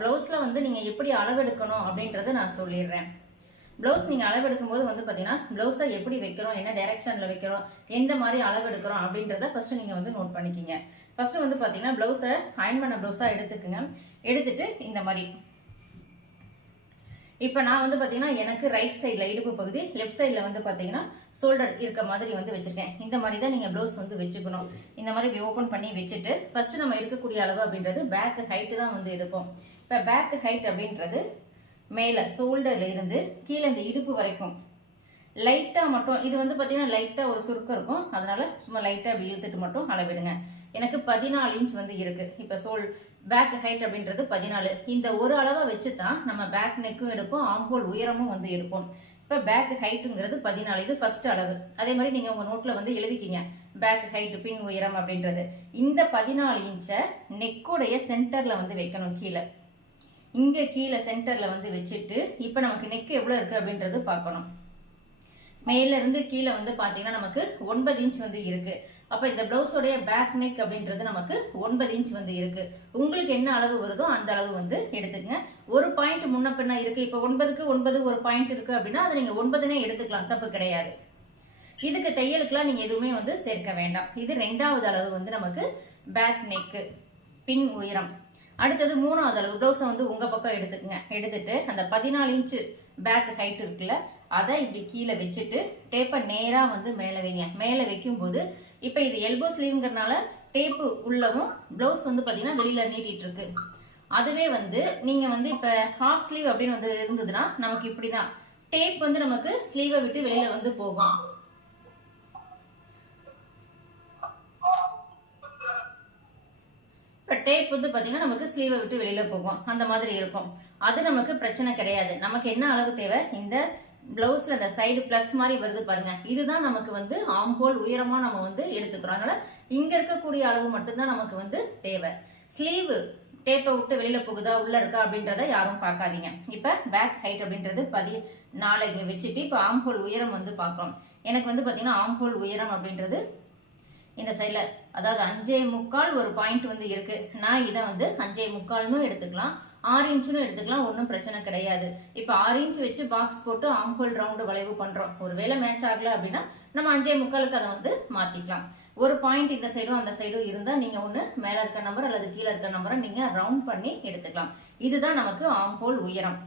ப்ளவுஸில் வந்து நீங்கள் எப்படி அளவெடுக்கணும் அப்படின்றத நான் சொல்லிடுறேன். ப்ளவுஸ் நீங்கள் அளவெடுக்கும் போது வந்து பார்த்தீங்கன்னா ப்ளவுஸை எப்படி வைக்கிறோம், என்ன டைரக்ஷனில் வைக்கிறோம், எந்த மாதிரி அளவெடுக்கிறோம் அப்படின்றத ஃபஸ்ட்டு நீங்கள் வந்து நோட் பண்ணிக்கிங்க. ஃபஸ்ட்டு வந்து பார்த்தீங்கன்னா ப்ளவுஸை அயன் பண்ண ப்ளவுஸாக எடுத்துக்குங்க. எடுத்துட்டு இந்த மாதிரி இப்போ நான் வந்து பார்த்தீங்கன்னா எனக்கு ரைட் சைடில் இடுப்பு பகுதி, லெஃப்ட் சைடில் வந்து பார்த்தீங்கன்னா ஷோல்டர் இருக்க மாதிரி வந்து வச்சுருக்கேன். இந்த மாதிரி தான் நீங்கள் ப்ளவுஸ் வந்து வச்சுக்கணும். இந்த மாதிரி இப்படி ஓப்பன் பண்ணி வச்சுட்டு ஃபஸ்ட்டு நம்ம எடுக்கக்கூடிய அளவு அப்படின்றது பேக் ஹைட்டு தான் வந்து எடுப்போம். இப்போ பேக் ஹைட் அப்படின்றது மேலே ஷோல்டர்ல இருந்து கீழே இந்த இடுப்பு வரைக்கும் லைட்டாக மட்டும், இது வந்து பார்த்தீங்கன்னா லைட்டாக ஒரு சுருக்கம் இருக்கும், அதனால சும்மா லைட்டாக அப்படி இழுத்துட்டு மட்டும் அளவிடுங்க. எனக்கு 14 இன்ச் வந்து இருக்கு. இப்போ பேக் ஹைட் அப்படின்றது 14. இந்த ஒரு அளவை வச்சு தான் நம்ம பேக் நெக்கும் எடுப்போம், ஆம்போல் உயரமும் வந்து எடுப்போம். இப்போ பேக் ஹைட்டுங்கிறது 14, இது ஃபர்ஸ்ட் அளவு. அதே மாதிரி நீங்கள் உங்கள் நோட்டில் வந்து எழுதிக்கிங்க பேக் ஹைட் பின் உயரம் அப்படின்றது. இந்த 14 இன்ச்சை நெக்கோடைய சென்டரில் வந்து வைக்கணும். கீழே இங்கே கீழே சென்டரில் வந்து வச்சுட்டு இப்போ நமக்கு நெக் எவ்வளோ இருக்குது அப்படின்றது பார்க்கணும். மேல இருந்து கீழே வந்து பார்த்தீங்கன்னா நமக்கு 9 இன்ச் வந்து இருக்கு. அப்போ இந்த பிளவுஸோடைய பேக் நெக் அப்படின்றது நமக்கு 9 இன்ச் வந்து இருக்கு. உங்களுக்கு என்ன அளவு வருதோ அந்த அளவு வந்து எடுத்துக்கங்க. ஒரு பாயிண்ட் முன்ன பின்னா இருக்கு. இப்போ 9க்கு 9 ஒரு பாயிண்ட் இருக்கு அப்படின்னா அதை நீங்க 9னே எடுத்துக்கலாம், தப்பு கிடையாது. இதுக்கு தையலுக்குலாம் நீங்க எதுவுமே வந்து சேர்க்க வேண்டாம். இது 2வது அளவு வந்து நமக்கு பேக் நெக் பின் உயரம். அடுத்தது 3வது அளவு பிளவுஸை வந்து உங்க பக்கம் எடுத்துக்கங்க. எடுத்துட்டு அந்த 14 இன்ச் பேக் ஹைட் இருக்குல்ல, அதை இப்படி கீழே வச்சுட்டு டேப்பை நேரா வந்து மேலே வைங்க. மேலே வைக்கும் போது இப்போ இது எல்போ ஸ்லீவ்ங்கிறதுனால டேப்பு உள்ளவும் பிளவுஸ் வந்து பார்த்தீங்கன்னா வெளியில நீட்டிட்டு இருக்கு. அதுவே வந்து நீங்க வந்து இப்போ ஹாஃப் ஸ்லீவ் அப்படின்னு வந்து இருந்ததுன்னா நமக்கு இப்படிதான் டேப் வந்து நமக்கு ஸ்லீவை விட்டு வெளியில வந்து போகும். இப்போ டேப் வந்து பார்த்தீங்கன்னா நமக்கு ஸ்லீவை விட்டு வெளியில போகும், அந்த மாதிரி இருக்கும். அது நமக்கு பிரச்சனை கிடையாது. நமக்கு என்ன அளவு தேவை, இந்த பிளவுஸ்ல அந்த சைடு பிளஸ் மாதிரி வருது பாருங்க, இதுதான் நமக்கு வந்து ஆம்போல் உயரமா நம்ம வந்து எடுத்துக்கிறோம். அதனால இங்க இருக்கக்கூடிய அளவு மட்டும்தான் நமக்கு வந்து தேவை. ஸ்லீவ் டேப்பை விட்டு வெளியில போகுதா உள்ள இருக்கா அப்படின்றத யாரும் பார்க்காதீங்க. இப்ப பேக் ஹைட் அப்படின்றது 14 இங்க வச்சுட்டு இப்ப ஆம்போல் உயரம் வந்து பார்க்கிறோம். எனக்கு வந்து பாத்தீங்கன்னா ஆம்போல் உயரம் அப்படின்றது இந்த சைட்ல, அதாவது 5.25 ஒரு பாயிண்ட் வந்து இருக்கு. நான் இதை வந்து 5.25 எடுத்துக்கலாம், 6 இன்ச்சுன்னு எடுத்துக்கலாம், ஒன்றும் பிரச்சனை கிடையாது. இப்போ 6 இன்ச் வச்சு பாக்ஸ் போட்டு ஆம்போல் ரவுண்டு வளைவு பண்றோம். ஒருவேளை மேட்ச் ஆகல அப்படின்னா நம்ம 5.25க்கு அதை வந்து மாத்திக்கலாம். ஒரு பாயிண்ட் இந்த சைடும் அந்த சைடும் இருந்தா நீங்க ஒண்ணு மேல இருக்க நம்பர் அல்லது கீழே இருக்க நம்பரை நீங்க ரவுண்ட் பண்ணி எடுத்துக்கலாம். இதுதான் நமக்கு ஆம்போல் உயரம்.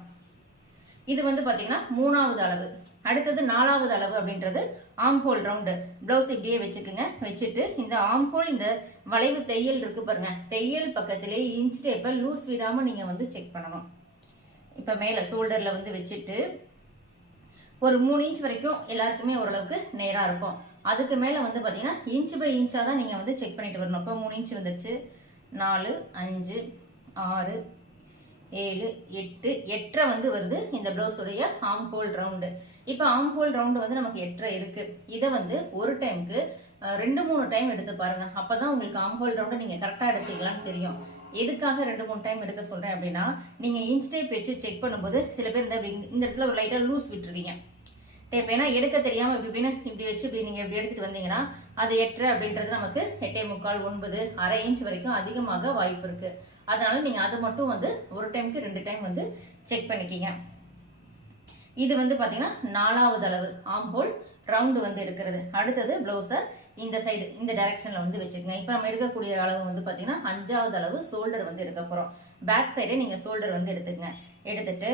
இது வந்து பாத்தீங்கன்னா 3வது அளவு. அடுத்தது 4வது அளவு அப்படின்றது ஆம்போல் ரவுண்டு. பிளவுஸ் இப்படியே வச்சுக்குங்க. வச்சுட்டு இந்த ஆம்போல் இந்த வளைவு தையல் இருக்கு பாருங்க, தையல் பக்கத்திலே இன்ச் டேப்பை லூஸ் விடாம நீங்க வந்து செக் பண்ணணும். இப்ப மேல ஷோல்டர்ல வந்து வச்சுட்டு ஒரு 3 இன்ச் வரைக்கும் எல்லாருக்குமே ஓரளவுக்கு நேரா இருக்கும். அதுக்கு மேல வந்து பாத்தீங்கன்னா இன்ச் பை இன்ச்சா தான் நீங்க வந்து செக் பண்ணிட்டு வரணும். இப்போ 3 இன்ச் வந்துருச்சு, 4, 5, 6, 7, 8, 8.5 வந்து வருது இந்த பிளவுஸ் உடைய ஆம்போல் ரவுண்டு. இப்போ ஆம்போல் ரவுண்டு வந்து நமக்கு 8.5 இருக்கு. இதை வந்து ஒரு டைமுக்கு 2-3 டைம் எடுத்து பாருங்க. அப்பதான் உங்களுக்கு ஆம்போல் ரவுண்டு நீங்க கரெக்டா எடுத்தீங்களான்னு தெரியும். எதுக்காக 2-3 டைம் எடுக்க சொல்றேன் அப்படின்னா, நீங்க இன்ச் டேப் வச்சு செக் பண்ணும்போது சில பேர் இந்த இடத்துல ஒரு லைட்டா லூஸ் விட்டுருவீங்க டேப். ஏன்னா எடுக்க தெரியாம இப்படி வச்சு இப்படி நீங்க இப்படி எடுத்துட்டு வந்தீங்கன்னா அது 8.5 அப்படின்றது நமக்கு 8.25, 9, அரை இன்ச் வரைக்கும் அதிகமாக வாய்ப்பு இருக்கு. அதனால நீங்க அது மட்டும் வந்து ஒரு டைமுக்கு 2 டைம் வந்து செக் பண்ணிக்கிங்க. இது வந்து பாத்தீங்கன்னா 4வது அளவு ஆம்போல் ரவுண்டு வந்து எடுக்கிறது. அடுத்தது பிளவுஸை இந்த சைடு இந்த டைரக்ஷன்ல வந்து வச்சுக்கோங்க. இப்போ நம்ம எடுக்கக்கூடிய அளவு வந்து பாத்தீங்கன்னா 5வது அளவு ஷோல்டர் வந்து எடுக்க போறோம். பேக் சைடே நீங்க ஷோல்டர் வந்து எடுத்துக்கங்க. எடுத்துட்டு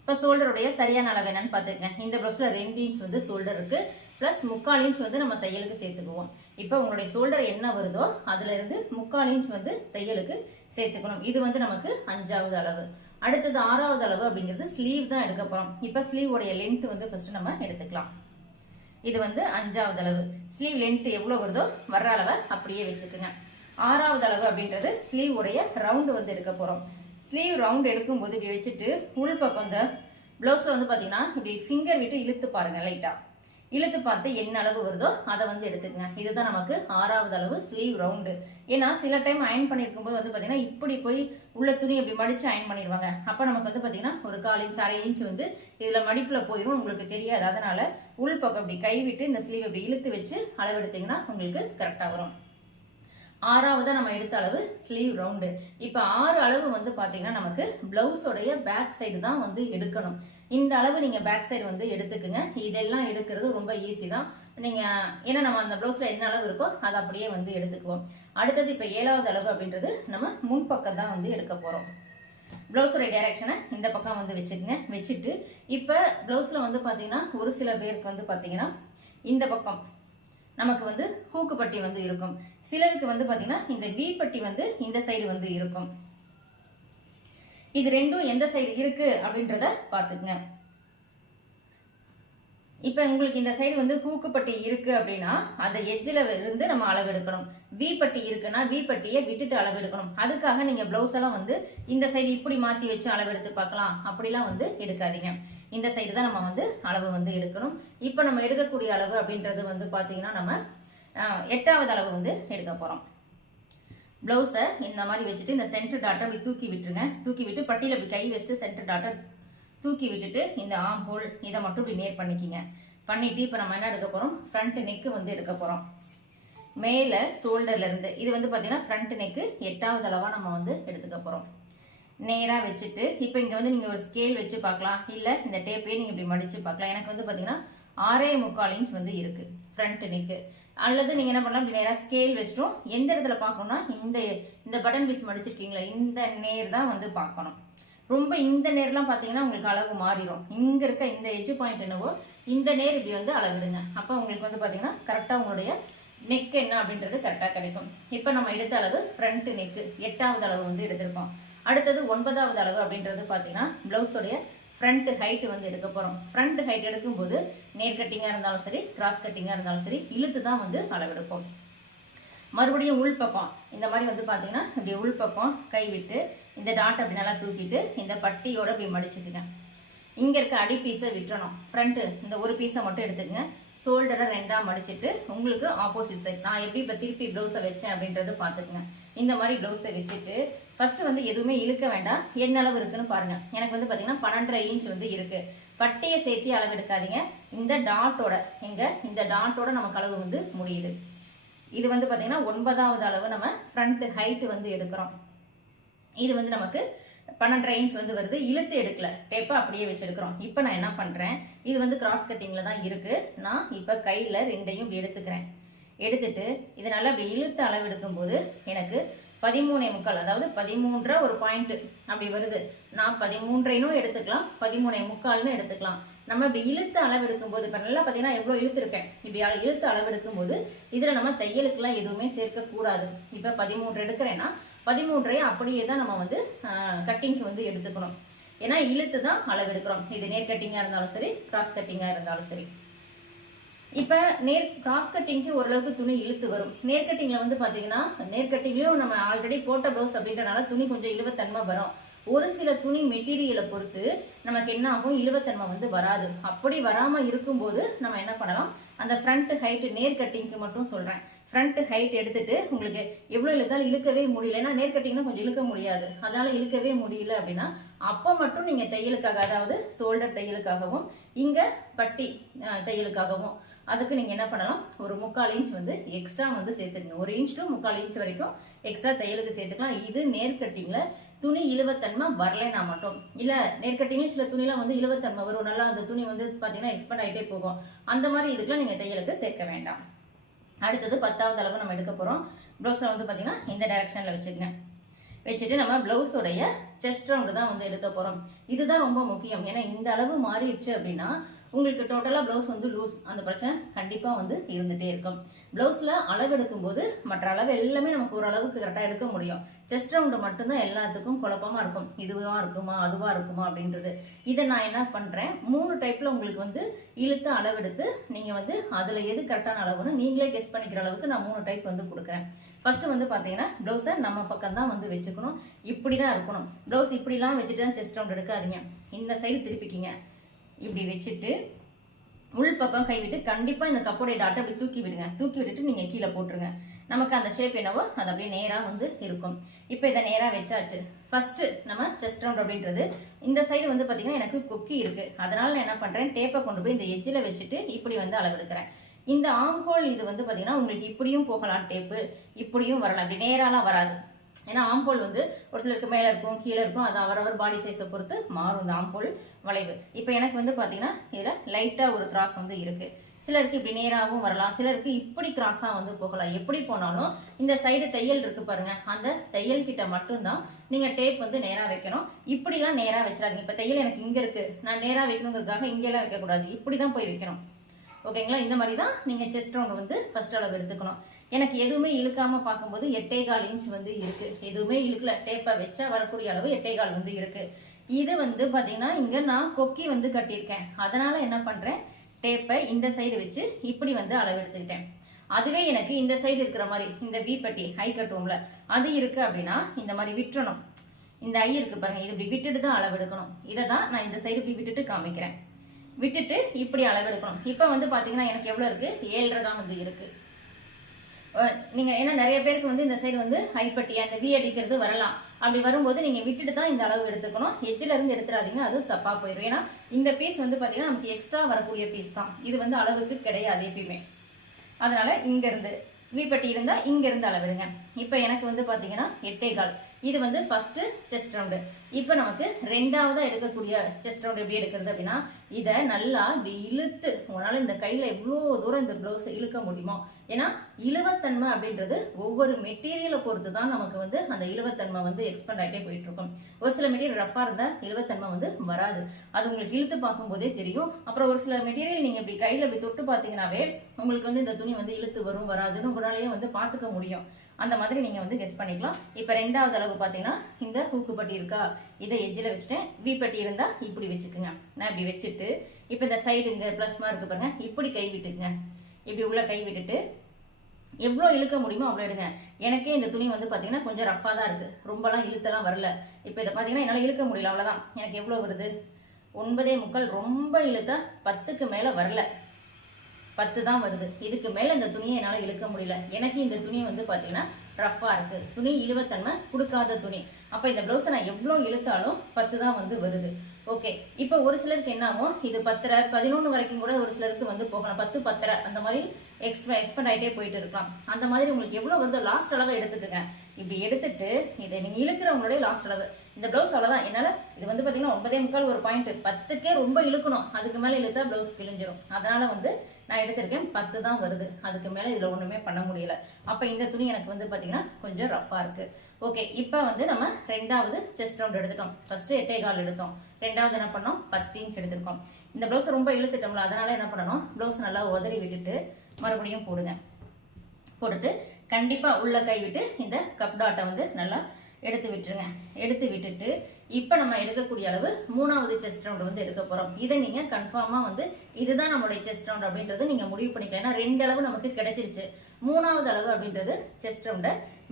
இப்போ ஷோல்டருடைய சரியான அளவு என்னன்னு பாத்துக்கங்க. இந்த பிளவுஸ்ல 2 இன்ச் வந்து ஷோல்டர் இருக்கு, பிளஸ் 3/4 இன்ச் வந்து நம்ம தையலுக்கு சேர்த்துக்குவோம். இப்போ உங்களுடைய ஷோல்டர் என்ன வருதோ அதுல இருந்து 3/4 இன்ச் வந்து தையலுக்கு சேர்த்துக்கணும். இது வந்து நமக்கு 5வது அளவு. அடுத்தது 6வது அளவு அப்படிங்கிறது ஸ்லீவ் தான் எடுக்க போறோம். இப்போ ஸ்லீவ் உடைய லென்த் வந்து ஃபர்ஸ்ட் நம்ம எடுத்துக்கலாம். இது வந்து 5வது அளவு. ஸ்லீவ் லென்த் எவ்வளவு வருதோ வர்ற அளவை அப்படியே வச்சுக்கோங்க. 6வது அளவு அப்படின்றது ஸ்லீவ் உடைய ரவுண்டு வந்து எடுக்க போறோம். ஸ்லீவ் ரவுண்ட் எடுக்கும் போது இப்படி வச்சுட்டு உள் பக்கம் இந்த பிளவுஸ்ல வந்து பாத்தீங்கன்னா இப்படி ஃபிங்கர் விட்டு இழுத்து பாருங்க. லைட்டா இழுத்து பார்த்து என்ன அளவு வருதோ அதை வந்து எடுத்துக்கங்க. இதுதான் நமக்கு 6வது அளவு ஸ்லீவ் ரவுண்டு. ஏன்னா சில டைம் அயன் பண்ணிருக்கும் போது வந்து பாத்தீங்கன்னா இப்படி போய் உள்ள துணி இப்படி மடிச்சு அயன் பண்ணிடுவாங்க. அப்ப நமக்கு வந்து பாத்தீங்கன்னா ஒரு 1/4 இன்ச், அரை இன்ச் வந்து இதுல மடிப்புல போயிடும், உங்களுக்கு தெரியாது. அதனால உள் பக்கம் இப்படி கை விட்டு இந்த ஸ்லீவ் இப்படி இழுத்து வச்சு அளவெடுத்தீங்கன்னா உங்களுக்கு கரெக்டா வரும். 6வது நம்ம எடுத்த அளவு ஸ்லீவ் ரவுண்டு. இப்போ 6 அளவு வந்து பாத்தீங்கன்னா நமக்கு பிளவுஸோடைய பேக் சைடு தான் வந்து எடுக்கணும். இந்த அளவு நீங்க பேக் சைடு வந்து எடுத்துக்குங்க. இதெல்லாம் எடுக்கிறது ரொம்ப ஈஸி தான். நீங்க ஏன்னா நம்ம அந்த பிளவுஸ்ல என்ன அளவு இருக்கோ அதை அப்படியே வந்து எடுத்துக்குவோம். அடுத்தது இப்போ 7வது அளவு அப்படின்றது நம்ம முன்பக்கம் தான் வந்து எடுக்க போறோம். பிளவுஸோட டைரக்ஷனை இந்த பக்கம் வந்து வச்சுக்கங்க. வச்சுட்டு இப்போ பிளவுஸ்ல வந்து பாத்தீங்கன்னா ஒரு சில பேருக்கு வந்து பாத்தீங்கன்னா இந்த பக்கம் நமக்கு வந்து ஹூக்கு பட்டி வந்து இருக்கும். சிலருக்கு வந்து பாத்தீங்கன்னா இந்த வி பட்டி வந்து இந்த சைடு வந்து இருக்கும். இது ரெண்டும் எந்த சைடு இருக்கு அப்படின்றத பாத்துக்குங்க. இப்ப உங்களுக்கு இந்த சைடு வந்து ஹூக்கு பட்டி இருக்கு அப்படின்னா அந்த எட்ஜில் இருந்து நம்ம அளவு எடுக்கணும். வி பட்டி இருக்குன்னா வி பட்டியை விட்டுட்டு அளவு எடுக்கணும். அதுக்காக நீங்க பிளவுஸ் எல்லாம் வந்து இந்த சைடு இப்படி மாத்தி வச்சு அளவு எடுத்து பார்க்கலாம், அப்படிலாம் வந்து எடுக்காதீங்க. இந்த சைடு தான் நம்ம வந்து அளவு வந்து எடுக்கணும். இப்போ நம்ம எடுக்கக்கூடிய அளவு அப்படின்றது வந்து பாத்தீங்கன்னா நம்ம 8வது அளவு வந்து எடுக்க போறோம். பிளவுஸை இந்த மாதிரி வச்சுட்டு இந்த சென்டர் டாட்டை அப்படி தூக்கி விட்டுருங்க. தூக்கி விட்டு பட்டியில் அப்படி கை வச்சுட்டு சென்டர் டாட்டை தூக்கி விட்டுட்டு இந்த ஆம் ஹோல் இதை மட்டும் இப்படி நேர் பண்ணிக்கிங்க. பண்ணிட்டு இப்போ நம்ம என்ன எடுக்க போறோம், ஃப்ரண்ட் நெக்கு வந்து எடுக்க போறோம். மேல ஷோல்டர்ல இருந்து இது வந்து பாத்தீங்கன்னா ஃப்ரண்ட் நெக்கு 8வது அளவா நம்ம வந்து எடுத்துக்க போறோம். நேரா வச்சுட்டு இப்போ இங்க வந்து நீங்க ஒரு ஸ்கேல் வச்சு பார்க்கலாம், இல்ல இந்த டேப்பையே நீங்க இப்படி மடிச்சு பார்க்கலாம். எனக்கு வந்து பாத்தீங்கன்னா 6.25 இன்ச் வந்து இருக்கு ஃப்ரண்ட் நெக்கு. அல்லது நீங்க என்ன பண்ணலாம், இப்படி நேரா ஸ்கேல் வச்சிட்டோம். எந்த இடத்துல பார்க்கணும்னா இந்த பட்டன் பீஸ் மடிச்சிருக்கீங்களா இந்த நேர் தான் வந்து பார்க்கணும். ரொம்ப இந்த நேர்லாம் பாத்தீங்கன்னா உங்களுக்கு அளவு மாறிடும். இங்க இருக்க இந்த எட்ஜ் பாயிண்ட் என்னவோ இந்த நேர் இப்படி வந்து அளவிடுங்க. அப்போ உங்களுக்கு வந்து பாத்தீங்கன்னா கரெக்டா உங்களுடைய நெக் என்ன அப்படின்றது கரெக்டா கிடைக்கும். இப்போ நம்ம எடுத்த அளவு ஃப்ரண்ட் நெக்கு 8வது அளவு வந்து எடுத்திருக்கோம். அடுத்தது 9வது அளவு அப்படின்றது பாத்தீங்கன்னா பிளவுஸோடைய ஃப்ரண்ட் ஹைட் வந்து எடுக்க போறோம். ஃப்ரண்ட் ஹைட் எடுக்கும்போது நேர் கட்டிங்கா இருந்தாலும் சரி, கிராஸ் கட்டிங்கா இருந்தாலும் சரி, இழுத்து தான் வந்து அளவெடுப்போம். மறுபடியும் உள்பக்கம் இந்த மாதிரி வந்து பாத்தீங்கன்னா இப்படி உள்பக்கம் கை விட்டு இந்த டாட் அப்படி நல்லா தூக்கிட்டு இந்த பட்டியோட இப்படி மடிச்சுக்குங்க. இங்க இருக்க அடி பீஸை விட்டுறணும். ஃப்ரண்ட் இந்த ஒரு பீஸை மட்டும் எடுத்துக்கங்க. ஷோல்டரை 2ஆ மடிச்சிட்டு உங்களுக்கு ஆப்போசிட் சைட் நான் எப்படி இப்போ திருப்பி பிளவுஸை வச்சேன் அப்படின்றது பார்த்துக்குங்க. இந்த மாதிரி பிளவுஸை வச்சுட்டு ஃபர்ஸ்ட் வந்து எதுவுமே இழுக்க வேண்டாம். என்ன அளவு இருக்குன்னு பாருங்க. எனக்கு வந்து பாத்தீங்கன்னா 12.5 இன்ச் வந்து இருக்கு. பட்டையை சேர்த்து அளவு எடுக்காதீங்க. இந்த டாட்டோட இந்த டாட்டோட நமக்கு அளவு வந்து முடியுது. இது வந்து பாத்தீங்கன்னா 9வது அளவு நம்ம ஃப்ரண்ட் ஹைட் வந்து எடுக்கிறோம். இது வந்து நமக்கு 12.5 இன்ச் வந்து வருது. இழுத்து எடுக்கல, டேப்பை அப்படியே வச்சு எடுக்கிறோம். இப்போ நான் என்ன பண்றேன், இது வந்து கிராஸ் கட்டிங்ல தான் இருக்கு. நான் இப்போ கையில 2ஐயும் இப்படி எடுத்துக்கிறேன். எடுத்துட்டு இதனால அப்படி இழுத்து அளவு எடுக்கும் போது எனக்கு 13.25 அதாவது 13 ஒரு பாயிண்ட் அப்படி வருது. நான் 13.5 எடுத்துக்கலாம், 13.25 எடுத்துக்கலாம். நம்ம இப்படி இழுத்து அளவு எடுக்கும் போது இப்போ நல்லா பார்த்தீங்கன்னா எவ்வளோ இழுத்து இருக்கேன். இப்படி இழுத்து அளவு எடுக்கும் போது இதுல நம்ம தையலுக்குலாம் எதுவுமே சேர்க்க கூடாது. இப்போ 13 எடுக்கிறேன்னா 13 அப்படியே தான் நம்ம வந்து கட்டிங்க்கு வந்து எடுத்துக்கணும். ஏன்னா இழுத்து தான் அளவு எடுக்கிறோம். இது நேர் கட்டிங்கா இருந்தாலும் சரி, கிராஸ் கட்டிங்கா இருந்தாலும் சரி. இப்ப கிராஸ் கட்டிங்க்கு ஓரளவுக்கு துணி இழுத்து வரும். நேர் கட்டிங்ல வந்து பாத்தீங்கன்னா நேர் கட்டிங்லயும் நம்ம ஆல்ரெடி போட்ட பிளவுஸ் அப்படின்றனால துணி கொஞ்சம் இழுவத்தன்மை வரும். ஒரு சில துணி மெட்டீரியலை பொறுத்து நமக்கு என்ன ஆகும், இழுவத்தன்மை வந்து வராது. அப்படி வராம இருக்கும்போது நம்ம என்ன பண்ணலாம், அந்த ஃப்ரண்ட் ஹைட் நேர் கட்டிங்க்கு மட்டும் சொல்றேன். ஃப்ரண்ட் ஹைட் எடுத்துட்டு உங்களுக்கு எவ்வளவு இழுத்தாலும் இழுக்கவே முடியல, ஏன்னா நேர் கட்டிங்னா கொஞ்சம் இழுக்க முடியாது, அதனால இழுக்கவே முடியல அப்படின்னா அப்ப மட்டும் நீங்க தையலுக்காக, அதாவது ஷோல்டர் தையலுக்காகவும் இங்க பட்டி தையலுக்காகவும் அதுக்கு நீங்க என்ன பண்ணலாம், ஒரு 3/4 இன்ச் வந்து எக்ஸ்ட்ரா வந்து சேர்த்துக்கங்க. 1 இன்ச் டு 3/4 இன்ச் வரைக்கும் எக்ஸ்ட்ரா தையலுக்கு சேர்த்துக்கலாம். இது நேர் கட்டிங்ல துணி இழுவத்தன்மை வரலைன்னா மட்டும். இல்ல நேர் கட்டிங்ல சில துணிலாம் வந்து இழுவத்தன்மை வரும், நல்லா அந்த துணி வந்து பாத்தீங்கன்னா எக்ஸ்பர்ட் ஆகிட்டே போகும். அந்த மாதிரி இதுக்கெல்லாம் நீங்க தையலுக்கு சேர்க்க வேண்டாம். அடுத்தது 10வது அளவு நம்ம எடுக்க போறோம். பிளவுஸ்ல வந்து பாத்தீங்கன்னா இந்த டைரக்ஷன்ல வச்சுக்கங்க. வச்சுட்டு நம்ம பிளவுஸோடைய செஸ்ட் ரவுண்டு தான் வந்து எடுக்க போறோம். இதுதான் ரொம்ப முக்கியம். ஏன்னா இந்த அளவு மாறிடுச்சு அப்படின்னா உங்களுக்கு டோட்டலா பிளவுஸ் வந்து லூஸ், அந்த பிரச்சனை கண்டிப்பா வந்து இருந்துட்டே இருக்கும். பிளவுஸ்ல அளவு எடுக்கும் போது மற்ற அளவு எல்லாமே நமக்கு ஒரு அளவுக்கு கரெக்டா எடுக்க முடியும். செஸ்ட் ரவுண்டு மட்டும்தான் எல்லாத்துக்கும் குழப்பமா இருக்கும். இதுவா இருக்குமா அதுவா இருக்குமா அப்படின்றது. இதை நான் என்ன பண்றேன், 3 டைப்ல உங்களுக்கு வந்து இழுத்து அளவெடுத்து நீங்க வந்து அதுல எது கரெக்டான அளவுன்னு நீங்களே கெஸ் பண்ணிக்கிற அளவுக்கு நான் 3 டைப் வந்து கொடுக்குறேன். ஃபர்ஸ்ட் வந்து பாத்தீங்கன்னா பிளவுஸை நம்ம பக்கம் தான் வந்து வச்சுக்கணும். இப்படிதான் இருக்கணும். பிளவுஸ் இப்படிலாம் வச்சுட்டு தான் செஸ்ட் ரவுண்ட் எடுக்காதீங்க. இந்த சைடு திருப்பிக்கிங்க. இப்படி வச்சுட்டு உள் பக்கம் கைவிட்டு கண்டிப்பா இந்த கப்போடைய டாட்டை அப்படி தூக்கி விடுங்க. தூக்கி விட்டுட்டு நீங்க கீழே போட்டுருங்க. நமக்கு அந்த ஷேப் என்னவோ அது அப்படியே நேரா வந்து இருக்கும். இப்போ இதை நேரா வச்சாச்சு. ஃபர்ஸ்ட் நம்ம செஸ்ட் ரவுண்ட் அப்படின்றது இந்த சைடு வந்து பாத்தீங்கன்னா எனக்கு கொக்கி இருக்கு. அதனால நான் என்ன பண்றேன், டேப்பை கொண்டு போய் இந்த எட்ஜில் வச்சுட்டு இப்படி வந்து அளவெடுக்கிறேன். இந்த ஆம் ஹோல் இது வந்து பாத்தீங்கன்னா உங்களுக்கு இப்படியும் போகலாம் டேப்பு, இப்படியும் வரலாம், அப்படி நேராலாம் வராது. ஏன்னா ஆம்போல் வந்து ஒரு சிலருக்கு மேல இருக்கும் கீழே இருக்கும், அது அவரவர் பாடி சைஸை பொறுத்து மாறும் இந்த ஆம்போல் வளைவு. இப்போ எனக்கு வந்து பாத்தீங்கன்னா இதுல லைட்டா ஒரு கிராஸ் வந்து இருக்கு. சிலருக்கு இப்படி நேராகவும் வரலாம், சிலருக்கு இப்படி கிராஸா வந்து போகலாம். எப்படி போனாலும் இந்த சைடு தையல் இருக்கு பாருங்க, அந்த தையல் கிட்ட மட்டும்தான் நீங்க டேப் வந்து நேரா வைக்கணும். இப்படிலாம் நேரா வச்சிடாதீங்க. இப்ப தையல் எனக்கு இங்க இருக்கு, நான் நேரா வைக்கணுங்கிறதுக்காக இங்கெல்லாம் வைக்க கூடாது, இப்படிதான் போய் வைக்கணும். ஓகேங்களா? இந்த மாதிரி தான் நீங்க செஸ்ட் ரவுண்ட் வந்து ஃபர்ஸ்ட் அளவு எடுத்துக்கணும். எனக்கு எதுவுமே இழுக்காம பார்க்கும்போது 8.25 இன்ச் வந்து இருக்கு. எதுவுமே இழுக்கல, டேப்பை வச்சா வரக்கூடிய அளவு 8.25 வந்து இருக்கு. இது வந்து பாத்தீங்கன்னா இங்க நான் கொக்கி வந்து கட்டியிருக்கேன். அதனால என்ன பண்றேன், டேப்பை இந்த சைடு வச்சு இப்படி வந்து அளவு எடுத்துக்கிட்டேன். அதுவே எனக்கு இந்த சைடு இருக்கிற மாதிரி இந்த வி பட்டி ஐ கட்டுவோம்ல, அது இருக்கு அப்படின்னா இந்த மாதிரி விட்டுறணும். இந்த ஐ இருக்கு பாருங்க, இது இப்படி விட்டுட்டு தான் அளவு எடுக்கணும். இதை தான் நான் இந்த சைடு இப்படி விட்டுட்டு காமிக்கிறேன். விட்டுட்டு இப்படி அளவு எடுக்கணும். இப்போ வந்து பாத்தீங்கன்னா எனக்கு எவ்வளவு இருக்கு, 7.5 தான் வந்து இருக்கு. நீங்க ஏன்னா நிறைய பேருக்கு வந்து இந்த சைடு வந்து ஹைப்பட்டி அந்த வி அடிக்கிறது வரலாம். அப்படி வரும்போது நீங்க விட்டுட்டு தான் இந்த அளவு எடுத்துக்கணும். எட்ஜில இருந்து எடுத்துடாதீங்க, அது தப்பா போயிடும். ஏன்னா இந்த பீஸ் வந்து பாத்தீங்கன்னா நமக்கு எக்ஸ்ட்ரா வரக்கூடிய பீஸ் தான், இது வந்து அளவுக்கு கிடையாது எப்பயுமே. அதனால இங்க இருந்து வி பட்டி இருந்தா இங்க இருந்து அளவிடுங்க. இப்ப எனக்கு வந்து பாத்தீங்கன்னா 8.25. இது வந்து ஃபர்ஸ்ட் செஸ்ட் ரவுண்டு. இப்போ நமக்கு ரெண்டாவதா எடுக்கக்கூடிய செஸ்ட் ரவுண்ட் எப்படி எடுக்கிறது அப்படின்னா, இதை நல்லா இப்படி இழுத்து, உங்களால இந்த கையில எவ்வளோ தூரம் இந்த பிளவுஸ் இழுக்க முடியுமோ. ஏன்னா இழுவத்தன்மை அப்படின்றது ஒவ்வொரு மெட்டீரியலை பொறுத்து தான் நமக்கு வந்து அந்த இழுவத்தன்மை வந்து எக்ஸ்பெண்ட் ஆகிட்டே போயிட்டு இருக்கும். ஒரு சில மெட்டீரியல் ரஃபா இருந்தா இழுவத்தன்மை வந்து வராது, அது உங்களுக்கு இழுத்து பார்க்கும் போதே தெரியும். அப்புறம் ஒரு சில மெட்டீரியல் நீங்க இப்படி கையில இப்படி தொட்டு பார்த்தீங்கன்னாவே உங்களுக்கு வந்து இந்த துணி வந்து இழுத்து வரும் வராதுன்னு உங்களாலேயே வந்து பார்த்துக்க முடியும். அந்த மாதிரி நீங்க வந்து கெஸ் பண்ணிக்கலாம். இப்ப ரெண்டாவது அளவு பாத்தீங்கன்னா இந்த ஹூக்கு பட்டி இருக்கா, இதை எஜ்ஜில் வச்சுட்டேன். வி பட்டி இருந்தா இப்படி வச்சுக்குங்க. நான் இப்படி வச்சுட்டு இப்ப இந்த சைடு இங்க பிளஸ் மார்க் பாருங்க, இப்படி கை விட்டுக்குங்க. இப்படி உள்ள கை விட்டுட்டு எவ்வளவு இழுக்க முடியுமோ அவ்வளவு எடுங்க. எனக்கே இந்த துணி வந்து பாத்தீங்கன்னா கொஞ்சம் ரஃபா தான் இருக்கு, ரொம்பலாம் இழுத்தெல்லாம் வரல. இப்ப இதை பாத்தீங்கன்னா என்னால இழுக்க முடியல, அவ்வளவுதான். எனக்கு எவ்வளவு வருது, 9.25. ரொம்ப இழுத்தா 10க்கு மேல வரல, 10 தான் வருது. இதுக்கு மேல இந்த துணியை என்னால இழுக்க முடியல. எனக்கு இந்த துணி வந்து பாத்தீங்கன்னா ரஃபா இருக்கு, துணி இழுவத்தன்மை கொடுக்காத துணி. அப்ப இந்த பிளவுஸை நான் எவ்வளவு இழுத்தாலும் 10 தான் வந்து வருது. ஓகே, இப்ப ஒரு சிலருக்கு என்ன ஆகும், இது 10.5 11 வரைக்கும் கூட ஒரு சிலருக்கு வந்து போகலாம். 10 10.5 அந்த மாதிரி எக்ஸ்பெண்ட் ஆகிட்டே போயிட்டு இருக்கலாம். அந்த மாதிரி உங்களுக்கு எவ்வளவு வருதோ லாஸ்ட் அளவை எடுத்துக்கங்க. இப்படி எடுத்துட்டு இதை நீங்க இழுக்கிறவங்களுடைய லாஸ்ட் அளவு. இந்த பிளவுஸ் அவ்வளவுதான். என்னால இது வந்து பாத்தீங்கன்னா 9.25 ஒரு பாயிண்ட், 10க்கே ரொம்ப இழுக்கணும், அதுக்கு மேல இழுத்தா பிளவுஸ் கிழிஞ்சிரும். அதனால வந்து நான் எடுத்திருக்கேன், 10 தான் வருது. அதுக்கு மேல இதுல ஒண்ணுமே பண்ண முடியல. அப்ப இந்த துணி எனக்கு வந்து பாத்தீங்கன்னா கொஞ்சம் ரஃபா இருக்கு. ஓகே, இப்ப வந்து நம்ம ரெண்டாவது செஸ்ட் ரவுண்ட் எடுத்துட்டோம். ஃபர்ஸ்ட் 8.25 எடுத்தோம், ரெண்டாவது என்ன பண்ணோம் 10 இன்ச் எடுத்திருக்கோம். இந்த பிளவுஸ் ரொம்ப இழுத்துட்டோம்ல, அதனால என்ன பண்ணணும், பிளவுஸ் நல்லா உதறி விட்டுட்டு மறுபடியும் போடுங்க. போட்டுட்டு கண்டிப்பா உள்ள கை விட்டு இந்த கப் டாட்டை வந்து நல்லா எடுத்து விட்டுருங்க. எடுத்து விட்டுட்டு இப்ப நம்ம எடுக்கக்கூடிய அளவு மூணாவது செஸ்ட் ரவுண்ட் வந்து எடுக்க போறோம். இதை நீங்க கன்ஃபார்மா வந்து இதுதான் நம்மளுடைய செஸ்ட் ரவுண்ட் அப்படின்றது நீங்க முடிவு பண்ணிக்கலாம். ஏன்னா 2 அளவு நமக்கு கிடைச்சிருச்சு. மூணாவது அளவு அப்படின்றது செஸ்ட் ரவுண்ட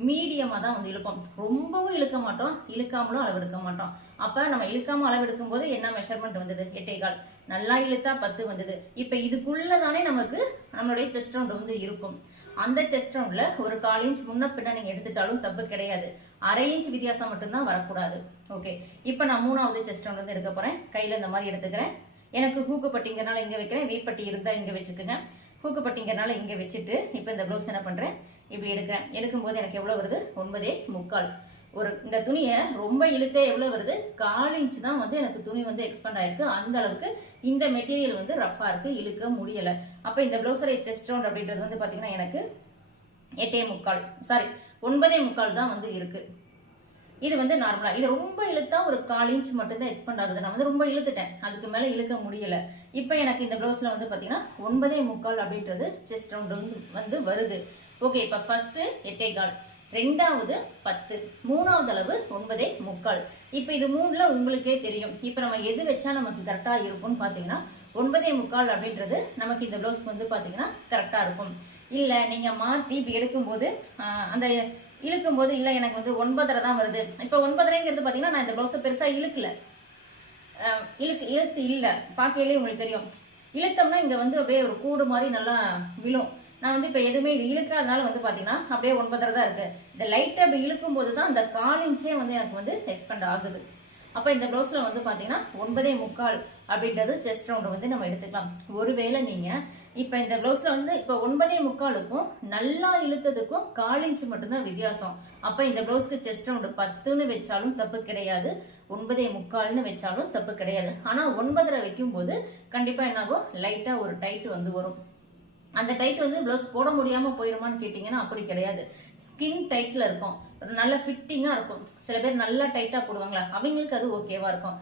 மீடியமா தான் வந்து இழுப்போம், ரொம்பவும் இழுக்க மாட்டோம், இழுக்காமலும் அளவு எடுக்க மாட்டோம். அப்ப நம்ம இழுக்காம அளவு எடுக்கும் போது என்ன மெஷர்மெண்ட் வந்தது, 8.25. நல்லா இழுத்தா 10 வந்தது. இப்ப இதுக்குள்ளதானே நமக்கு நம்மளுடைய செஸ்ட் ரவுண்ட் வந்து இருக்கும். அந்த செஸ்ட் ரவுண்ட்ல ஒரு 1/4 இன்ச் முன்ன பின்ன நீங்க எடுத்துட்டாலும் தப்பு கிடையாது, 1/2 இன்ச் வித்தியாசம் மட்டும்தான் வரக்கூடாது. ஓகே, இப்ப நான் மூணாவது செஸ்ட் ரவுண்ட் வந்து எடுக்க போறேன். கையில இந்த மாதிரி எடுத்துக்கிறேன். எனக்கு ஹூக்கு பட்டிங்கிறனால இங்க வைக்கிறேன், வீப்பட்டி இருந்தா இங்க வச்சுக்கோங்க. ஹூக்கு பட்டிங்கிறனால இங்க வச்சுட்டு இப்ப இந்த பிளவுஸ் என்ன பண்றேன், இப்படி எடுக்கிறேன். எடுக்கும்போது எனக்கு எவ்வளவு வருது, 9.25. ஒரு இந்த துணியை ரொம்ப இழுத்தே எவ்வளவு வருது, 1/4 இன்ச் தான் வந்து எனக்கு துணி வந்து எக்ஸ்பெண்ட் ஆயிருக்கு. அந்த அளவுக்கு இந்த மெட்டீரியல் வந்து ரஃபா இருக்கு, இழுக்க முடியல. அப்ப இந்த பிளவுஸோட செஸ்ட் ரவுண்ட் அப்படின்றது வந்து பாத்தீங்கன்னா எனக்கு 8.25 சாரி 9.25 தான் வந்து இருக்கு. இது வந்து நார்மலா. இது ரொம்ப இழுத்தா ஒரு 1/4 இன்ச் மட்டும் தான் எக்ஸ்பெண்ட் ஆகுது. நான் வந்து ரொம்ப இழுத்துட்டேன், அதுக்கு மேல இழுக்க முடியல. இப்ப எனக்கு இந்த பிளவுஸ்ல வந்து பாத்தீங்கன்னா 9.25 அப்படின்றது செஸ்ட் ரவுண்ட் வந்து வருது. ஓகே, இப்ப ஃபர்ஸ்ட் 8.25, ரெண்டாவது 10, மூணாவது அளவு 9.25. இப்ப இது மூணுல உங்களுக்கே தெரியும். இப்ப நம்ம எது வச்சா நமக்கு கரெக்டா இருக்கும்னு பாத்தீங்கன்னா 9.25 அப்படின்றது நமக்கு இந்த பிளவுஸ் வந்து பாத்தீங்கன்னா கரெக்டா இருக்கும். இல்ல நீங்க மாத்தி இப்படி எடுக்கும்போது அந்த இழுக்கும் போது இல்ல எனக்கு வந்து 9.5 தான் வருது. இப்ப 9.5ங்கிறது பாத்தீங்கன்னா நான் இந்த பிளவுஸை பெருசா இழுக்கல, இழுத்து இல்ல பாக்கையிலே உங்களுக்கு தெரியும். இழுத்தோம்னா இங்க வந்து அப்படியே ஒரு கூடு மாதிரி நல்லா விழும். நான் வந்து இப்ப எதுவுமே இது இழுக்காதனால வந்து பாத்தீங்கன்னா அப்படியே 9.5 தான் இருக்கு. இந்த லைட்டா அப்படி இழுக்கும் போதுதான் அந்த 1/4 இன்ச்சே வந்து எனக்கு வந்து எக்ஸ்பெண்ட் ஆகுது. அப்ப இந்த பிளவுஸ்ல வந்து பாத்தீங்கன்னா 9.25 அப்படின்றது செஸ்ட் ரவுண்ட் வந்து நம்ம எடுத்துக்கலாம். ஒருவேளை நீங்க இப்போ இந்த ப்ளவுஸில் வந்து இப்போ 9.25க்கும் நல்லா இழுத்ததுக்கும் 1/4 இன்ச் மட்டும்தான் வித்தியாசம். அப்போ இந்த ப்ளவுஸ்க்கு செஸ்ட் ரவுண்டு 10ன்னு வச்சாலும் தப்பு கிடையாது, 9.25ன்னு வச்சாலும் தப்பு கிடையாது. ஆனால் 9.5 வைக்கும்போது கண்டிப்பாக என்னாகும், லைட்டாக ஒரு டைட் வந்து வரும். அந்த டைட் வந்து ப்ளவுஸ் போட முடியாமல் போயிடுமான்னு கேட்டிங்கன்னா அப்படி கிடையாது. ஸ்கின் டைட்டில் இருக்கும், நல்ல ஃபிட்டிங்காக இருக்கும். சில பேர் நல்லா டைட்டாக போடுவாங்களா, அவங்களுக்கு அது ஓகேவா இருக்கும்.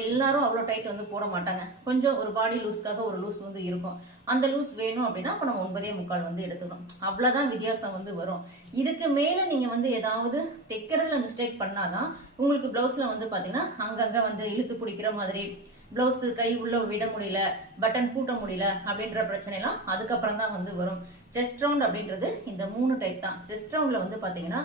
எல்லாரும் அவ்வளோ டைட் வந்து போட மாட்டாங்க. கொஞ்சம் ஒரு பாடி லூஸ்க்காக ஒரு லூஸ் வந்து இருக்கும். அந்த லூஸ் வேணும் அப்படின்னா அப்போ நம்ம 9.25 வந்து எடுத்துக்கணும். அவ்வளோதான் வித்தியாசம் வந்து வரும். இதுக்கு மேலே நீங்கள் வந்து ஏதாவது தைக்கிறதுல மிஸ்டேக் பண்ணாதான் உங்களுக்கு ப்ளவுஸில் வந்து பார்த்தீங்கன்னா அங்கங்கே வந்து இழுத்து பிடிக்கிற மாதிரி, பிளவுஸ் கை உள்ள விட முடியல, பட்டன் பூட்ட முடியல அப்படின்ற பிரச்சனை எல்லாம் அதுக்கப்புறம் தான் வந்து வரும். செஸ்ட் ரவுண்ட் அப்படின்றது இந்த 3 டைப் தான். செஸ்ட் ரவுண்ட்ல வந்து பாத்தீங்கன்னா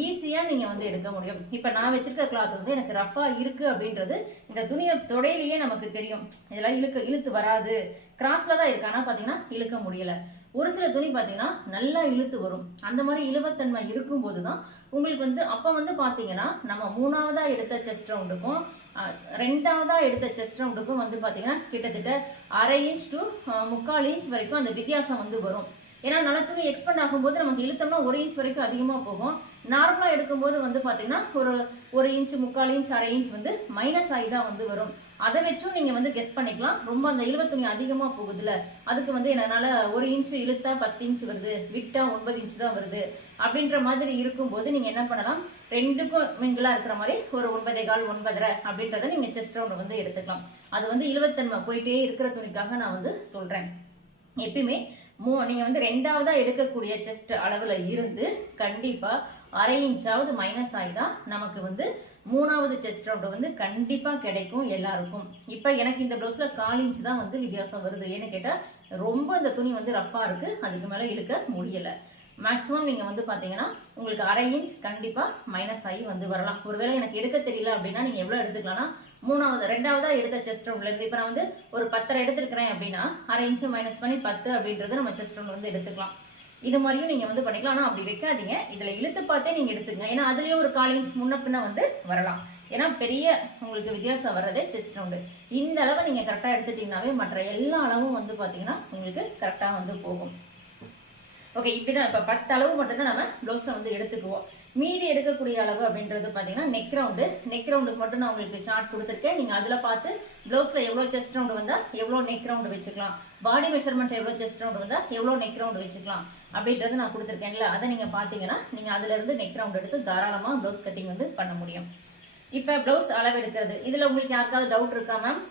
ஈஸியா நீங்க வந்து எடுக்க முடியும். இப்ப நான் வச்சிருக்க கிளாத் வந்து எனக்கு ரஃபா இருக்கு அப்படின்றது இந்த துணியை தொடையிலேயே நமக்கு தெரியும். இதெல்லாம் இழுத்து வராது, கிராஸ்ல தான் இருக்கு, ஆனா பாத்தீங்கன்னா இழுக்க முடியல. ஒரு சில துணி பாத்தீங்கன்னா நல்லா இழுத்து வரும். அந்த மாதிரி இழுவத்தன்மை இருக்கும் போதுதான் உங்களுக்கு வந்து அப்ப வந்து பாத்தீங்கன்னா நம்ம 3ஆவதா எடுத்த செஸ்ட் ரவுண்டுக்கும் 2ஆவதா எடுத்த செஸ்ட் ரவுண்டுக்கும் வந்து பாத்தீங்கன்னா கிட்டத்தட்ட 1/2 இன்ச் to 3/4 இன்ச் வரைக்கும் அந்த வித்தியாசம் வந்து வரும். ஏன்னா நல்ல துணி எக்ஸ்பெண்ட் ஆகும்போது நமக்கு இழுத்தோம்னா 1 இன்ச் வரைக்கும் அதிகமா போகும். நார்மலா எடுக்கும்போது வந்து பாத்தீங்கன்னா ஒரு 1 இன்ச் 3/4 இன்ச் 1/2 இன்ச் வந்து மைனஸ் ஆகி தான் வந்து வரும். அதை வச்சும் நீங்க வந்து கெஸ் பண்ணிக்கலாம். ரொம்ப அந்த இழுவ துணி அதிகமா போகுதுல, அதுக்கு வந்து என்னால 1 இன்ச் இழுத்தா 10 இன்ச் வருது, விட்டா 9 இன்ச் தான் வருது அப்படின்ற மாதிரி இருக்கும்போது நீங்க என்ன பண்ணலாம், ரெண்டுக்கும் மிங்கிளா இருக்கிற மாதிரி ஒரு 9.25 9.5 அப்படின்றத நீங்க செஸ்ட் ரவுண்ட் வந்து எடுத்துக்கலாம். அது வந்து இழுவத்தன்மை போயிட்டே இருக்கிற துணிக்காக நான் வந்து சொல்றேன். எப்பயுமே நீங்க வந்து 2ஆவதா எடுக்கக்கூடிய செஸ்ட் அளவுல இருந்து கண்டிப்பா 1/2 இன்ச்சாவது மைனஸ் ஆகிதான் நமக்கு வந்து 3ஆவது செஸ்ட் ரவுண்ட் வந்து கண்டிப்பா கிடைக்கும் எல்லாருக்கும். இப்ப எனக்கு இந்த ப்ளவுஸ்ல 1/4 இன்ச் தான் வந்து வித்தியாசம் வருது. ஏன்னு கேட்டா ரொம்ப இந்த துணி வந்து ரஃபா இருக்கு, அதுக்கு மேல இழுக்க முடியல. மேக்ஸிமம் நீங்க வந்து பாத்தீங்கன்னா உங்களுக்கு 1/2 இன்ச் கண்டிப்பா மைனஸ் ஆகி வந்து வரலாம். ஒருவேளை எனக்கு எடுக்க தெரியல அப்படின்னா நீங்க எவ்வளவு எடுத்துக்கலாம்னா 2ஆவதா எடுத்த செஸ்ட் ரவுண்ட்ல இருந்து இப்ப நான் வந்து ஒரு 10 எடுத்திருக்கிறேன் அப்படின்னா 1/2 இன்ச் மைனஸ் பண்ணி 10 அப்படின்றது நம்ம செஸ்ட் ரவுண்ட் வந்து எடுத்துக்கலாம். இது மாதிரியும் நீங்க வந்து பண்ணிக்கலாம். ஆனா அப்படி வைக்காதீங்க, இதுல இழுத்து பார்த்தே நீங்க எடுத்துங்க. ஏன்னா அதுலயே ஒரு 1/4 இன்ச் முன்ன பின்ன வந்து வரலாம். ஏன்னா பெரிய உங்களுக்கு வித்தியாசம் வர்றதே செஸ்ட் ரவுண்டு. இந்த அளவை நீங்க கரெக்டா எடுத்துட்டீங்கன்னாவே மற்ற எல்லா அளவும் வந்து பாத்தீங்கன்னா உங்களுக்கு கரெக்டா வந்து போகும். ஓகே, இப்படிதான் இப்ப 10 அளவு மட்டும் தான் நம்ம ப்ளவுஸ்ல வந்து எடுத்துக்குவோம். மீதி எடுக்கக்கூடிய அளவு அப்படின்றது பாத்தீங்கன்னா நெக் ரவுண்டுக்கு மட்டும் நான் உங்களுக்கு சார்ட் கொடுத்துருக்கேன். நீங்க அதுல பார்த்து ப்ளவுஸ்ல எவ்வளவு செஸ்ட் ரவுண்ட் வந்தா எவ்வளவு நெக் ரவுண்ட் வச்சுக்கலாம், பாடி மெஷர்மெண்ட் எவ்வளவு செஸ்ட் ரவுண்ட் வந்தா எவ்வளவு நெக் ரவுண்ட் வச்சுக்கலாம் அப்படின்றது நான் கொடுத்துருக்கேன்ல. அதை நீங்க பாத்தீங்கன்னா நீங்க அதுல இருந்து நெக் ரவுண்ட் எடுத்து தாராளமா ப்ளவுஸ் கட்டிங் வந்து பண்ண முடியும். இப்ப ப்ளவுஸ் அளவு எடுக்கிறது, இதுல உங்களுக்கு யாருக்காவது டவுட் இருக்கா மேம்?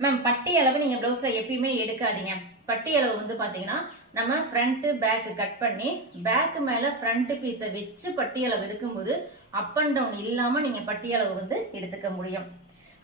மேம் பட்டி அளவு நீங்க ப்ளவுஸ்ல எப்பயுமே எடுக்காதீங்க. பட்டி அளவு வந்து பாத்தீங்கன்னா நம்ம ஃப்ரண்ட் பேக் கட் பண்ணி பேக் மேல ஃப்ரண்ட் பீஸை வச்சு பட்டி அளவு எடுக்கும்போது அப் அண்ட் டவுன் இல்லாம நீங்க பட்டி அளவு வந்து எடுத்துக்க முடியும்.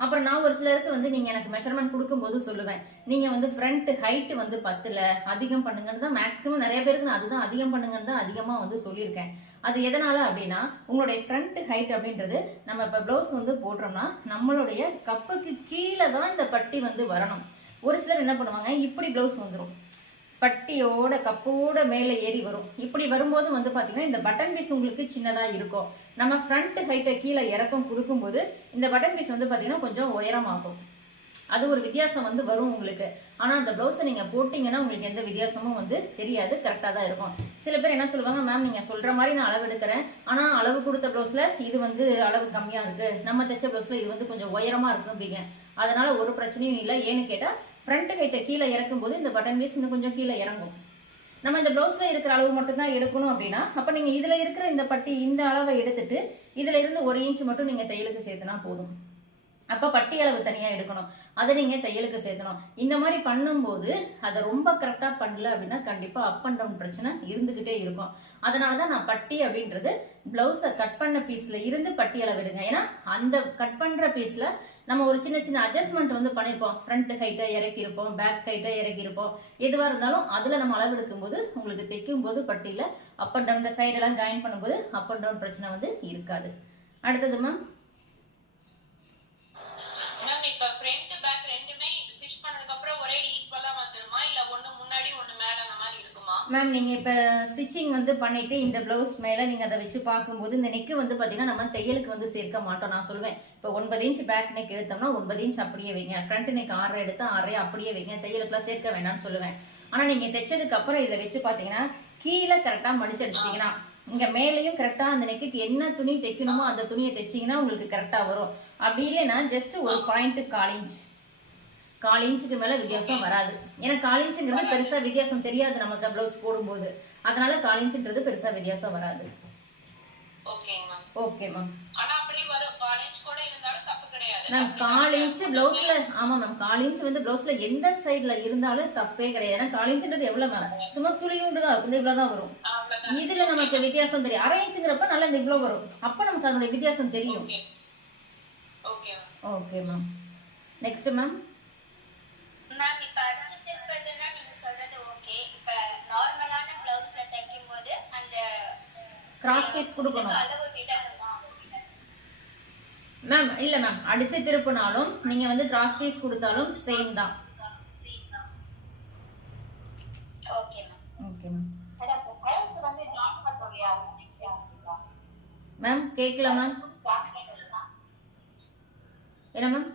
அப்புறம் நான் ஒரு சிலருக்கு வந்து நீங்க எனக்கு மெஷர்மெண்ட் கொடுக்கும்போது சொல்லுவேன், நீங்க வந்து ஃப்ரண்ட் ஹைட் வந்து 10ல அதிகம் பண்ணுங்கன்னு தான் மேக்ஸிமம் நிறைய பேருக்கு நான் அதுதான் அதிகம் பண்ணுங்கன்னு தான் அதிகமா வந்து சொல்லியிருக்கேன். அது எதனால அப்படின்னா உங்களுடைய ஃப்ரண்ட் ஹைட் அப்படின்றது நம்ம இப்ப பிளவுஸ் வந்து போடுறோம்னா நம்மளுடைய கப்புக்கு கீழே தான் இந்த பட்டி வந்து வரணும். ஒரு சிலர் என்ன பண்ணுவாங்க, இப்படி பிளவுஸ் வந்துடும், பட்டியோட கப்போட மேலே ஏறி வரும். இப்படி வரும்போது வந்து பாத்தீங்கன்னா இந்த பட்டன் பீஸ் உங்களுக்கு சின்னதா இருக்கும். நம்ம ஃப்ரண்ட் ஹைட்டை கீழே இறக்கம் கொடுக்கும்போது இந்த பட்டன் பீஸ் வந்து பாத்தீங்கன்னா கொஞ்சம் உயரமாகும். அது ஒரு வித்தியாசம் வந்து வரும் உங்களுக்கு. ஆனா அந்த பிளவுஸை நீங்க போட்டீங்கன்னா உங்களுக்கு எந்த வித்தியாசமும் வந்து தெரியாது, கரெக்டா தான் இருக்கும். சில பேர் என்ன சொல்லுவாங்க, மேம் நீங்க சொல்ற மாதிரி நான் அளவு எடுக்கிறேன், ஆனா அளவு கொடுத்த பிளவுஸ்ல இது வந்து அளவு கம்மியா இருக்கு, நம்ம தைச்ச பிளவுஸ்ல இது வந்து கொஞ்சம் உயரமா இருக்கு அப்படிங்க. அதனால ஒரு பிரச்சனையும் இல்லை. ஏன்னு கேட்டா ஃப்ரண்ட் ஹைட்டை கீழே இறக்கும் போது இந்த பட்டன் பீஸ் இன்னும் கொஞ்சம் கீழே இறங்கும். நம்ம இந்த பிளவுஸ்ல இருக்கிற அளவு மட்டும் தான் எடுக்கணும் அப்படின்னா அப்ப நீங்க இதுல இருக்கிற இந்த பட்டி இந்த அளவை எடுத்துட்டு இதுல இருந்து 1 இன்ச் மட்டும் நீங்க தையலுக்கு சேர்த்துனா போதும். அப்ப பட்டி அளவு தனியா எடுக்கணும், அதை நீங்க தையலுக்கு சேர்த்தணும். இந்த மாதிரி பண்ணும்போது அதை ரொம்ப கரெக்டா பண்ணல அப்படின்னா கண்டிப்பா அப் அண்ட் டவுன் பிரச்சனை இருந்துகிட்டே இருக்கும். அதனாலதான் நான் பட்டி அப்படின்றது பிளவுஸை கட் பண்ண பீஸ்ல இருந்து பட்டி அளவு எடுங்க. ஏன்னா அந்த கட் பண்ற பீஸ்ல நம்ம ஒரு சின்ன சின்ன அட்ஜஸ்ட்மெண்ட் வந்து பண்ணிருப்போம். ஃப்ரண்ட் ஹைட்டை இறக்கி இருப்போம், பேக் ஹைட்டை இறக்கி இருப்போம். எதுவா இருந்தாலும் அதுல நம்ம அளவு எடுக்கும் போது உங்களுக்கு தைக்கும் போது பட்டியில அப் அண்ட் டவுன் சைடெல்லாம் ஜாயின் பண்ணும்போது அப் அண்ட் டவுன் பிரச்சனை வந்து இருக்காது. அடுத்தது மேம், மேம் நீங்க இப்ப ஸ்டிச்சிங் வந்து பண்ணிட்டு இந்த பிளவுஸ் மேல நீங்க அதை வச்சு பார்க்கும்போது இந்த நெக் வந்து பாத்தீங்கன்னா நம்ம தையலுக்கு வந்து சேர்க்க மாட்டோம். நான் சொல்லுவேன் இப்போ 9 இன்ச் பேக் நெக் எடுத்தோம்னா 9 இன்ச் அப்படியே வைங்க, ஃப்ரண்ட் நெக் 6 எடுத்தா 6 அப்படியே வைங்க, தையலுக்குலாம் சேர்க்க வேண்டாம்னு சொல்லுவேன். ஆனா நீங்க தைச்சதுக்கு அப்புறம் இதை வச்சு பாத்தீங்கன்னா கீழே கரெக்டா மடிச்சு அடிச்சிட்டீங்கன்னா இங்க மேலையும் கரெக்டா அந்த நெக்குக்கு என்ன துணி தைக்கணுமோ அந்த துணியை தைச்சீங்கன்னா உங்களுக்கு கரெக்டா வரும். அப்படி இல்லைன்னா ஜஸ்ட் ஒரு பாயிண்ட் 1/4 இன்ச்சுக்கு மேல வித்தியாசம் வராது. ஏன்னா 1/4 இன்ச்சுங்கிறது பெருசா வித்தியாசம் தெரியாது நமக்கு பிளவுஸ் போடும்போது, அதனால 1/4 இன்ச்சுன்றது பெருசா வித்தியாசம் வராது. Okay ma'am. ஆனா அப்படி வரும் 1/4 இன்ச் கூட இருந்தாலும் தப்பு கிடையாது. மேம் 1/4 இன்ச் பிளவுஸ்ல, ஆமா மேம் 1/4 இன்ச் வந்து பிளவுஸ்ல எந்த சைடுல இருந்தாலும் தப்பே கிடையாது. ஏன்னா 1/4 இன்ச்ன்றது எவ்வளவு மேம், சும்மா துளியுண்டு தான் இருக்கும், இவ்வளவுதான் வரும். இதுல நமக்கு வித்தியாசம் தெரியும். 1/2 இன்ச்சுங்கிறப்ப நல்லா இந்த இவ்வளவு வரும், அப்ப நமக்கு அதோட வித்தியாசம் தெரியும். Okay ma'am. Next ma'am. Ma'am இப்ப அடிச்சு திருப்பதுன்னா நீங்க சொல்றது ஓகே. இப்ப நார்மலான பிளவுஸ்ல தைக்கும்போது அந்த கிராஸ் பீஸ் கொடுக்கணும் அளவு விடணுமா? மேம் இல்ல மேம், அடிச்சு திருப்பினாலும் நீங்க வந்து கிராஸ் பீஸ் கொடுத்தாலும் சேம் தான். Okay ma'am. Okay ma'am. கழுத்து வந்து ஜாயின் பண்ணுறியா? மேம் கேக்கல மேம். என்ன மேம்?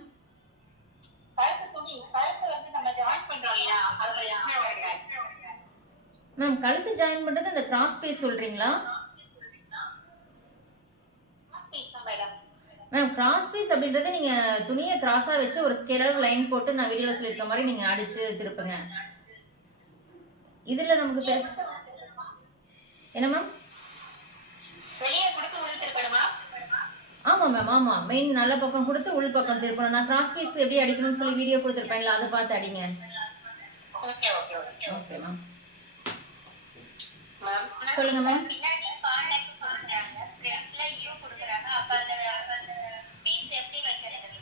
மேம் கழுத்து ஜாயின் பண்றது இந்த கிராஸ் பீஸ் சொல்றீங்களா? மேம் கிராஸ் பீஸ் அப்படின்றது நீங்க துணியை கிராஸா வச்சு ஒரு ஸ்கேர் லைன் போட்டு நான் வீடியோல சொல்லிருக்க மாதிரி நீங்க அடிச்சு திருப்புங்க. இதுல நமக்கு பெருசு என்ன மேம்? ஆமா மேம், ஆமா மெயின் நல்ல பக்கம் கொடுத்து உள் பக்கம் திருப்பணும். நான் கிராஸ் பீஸ் எப்படி அடிக்கணும்னு சொல்லி வீடியோ கொடுத்துருப்பேன்ல, அதை பார்த்து அடிங்க. Okay ma'am. சொல்லுங்க மேம். பின்னாடி கார்னருக்கு கொடுக்கறாங்க, ஃப்ரண்ட்ல யூ கொடுக்கறாங்க. அப்ப அந்த பீஸ் எப்படி வைக்கிறது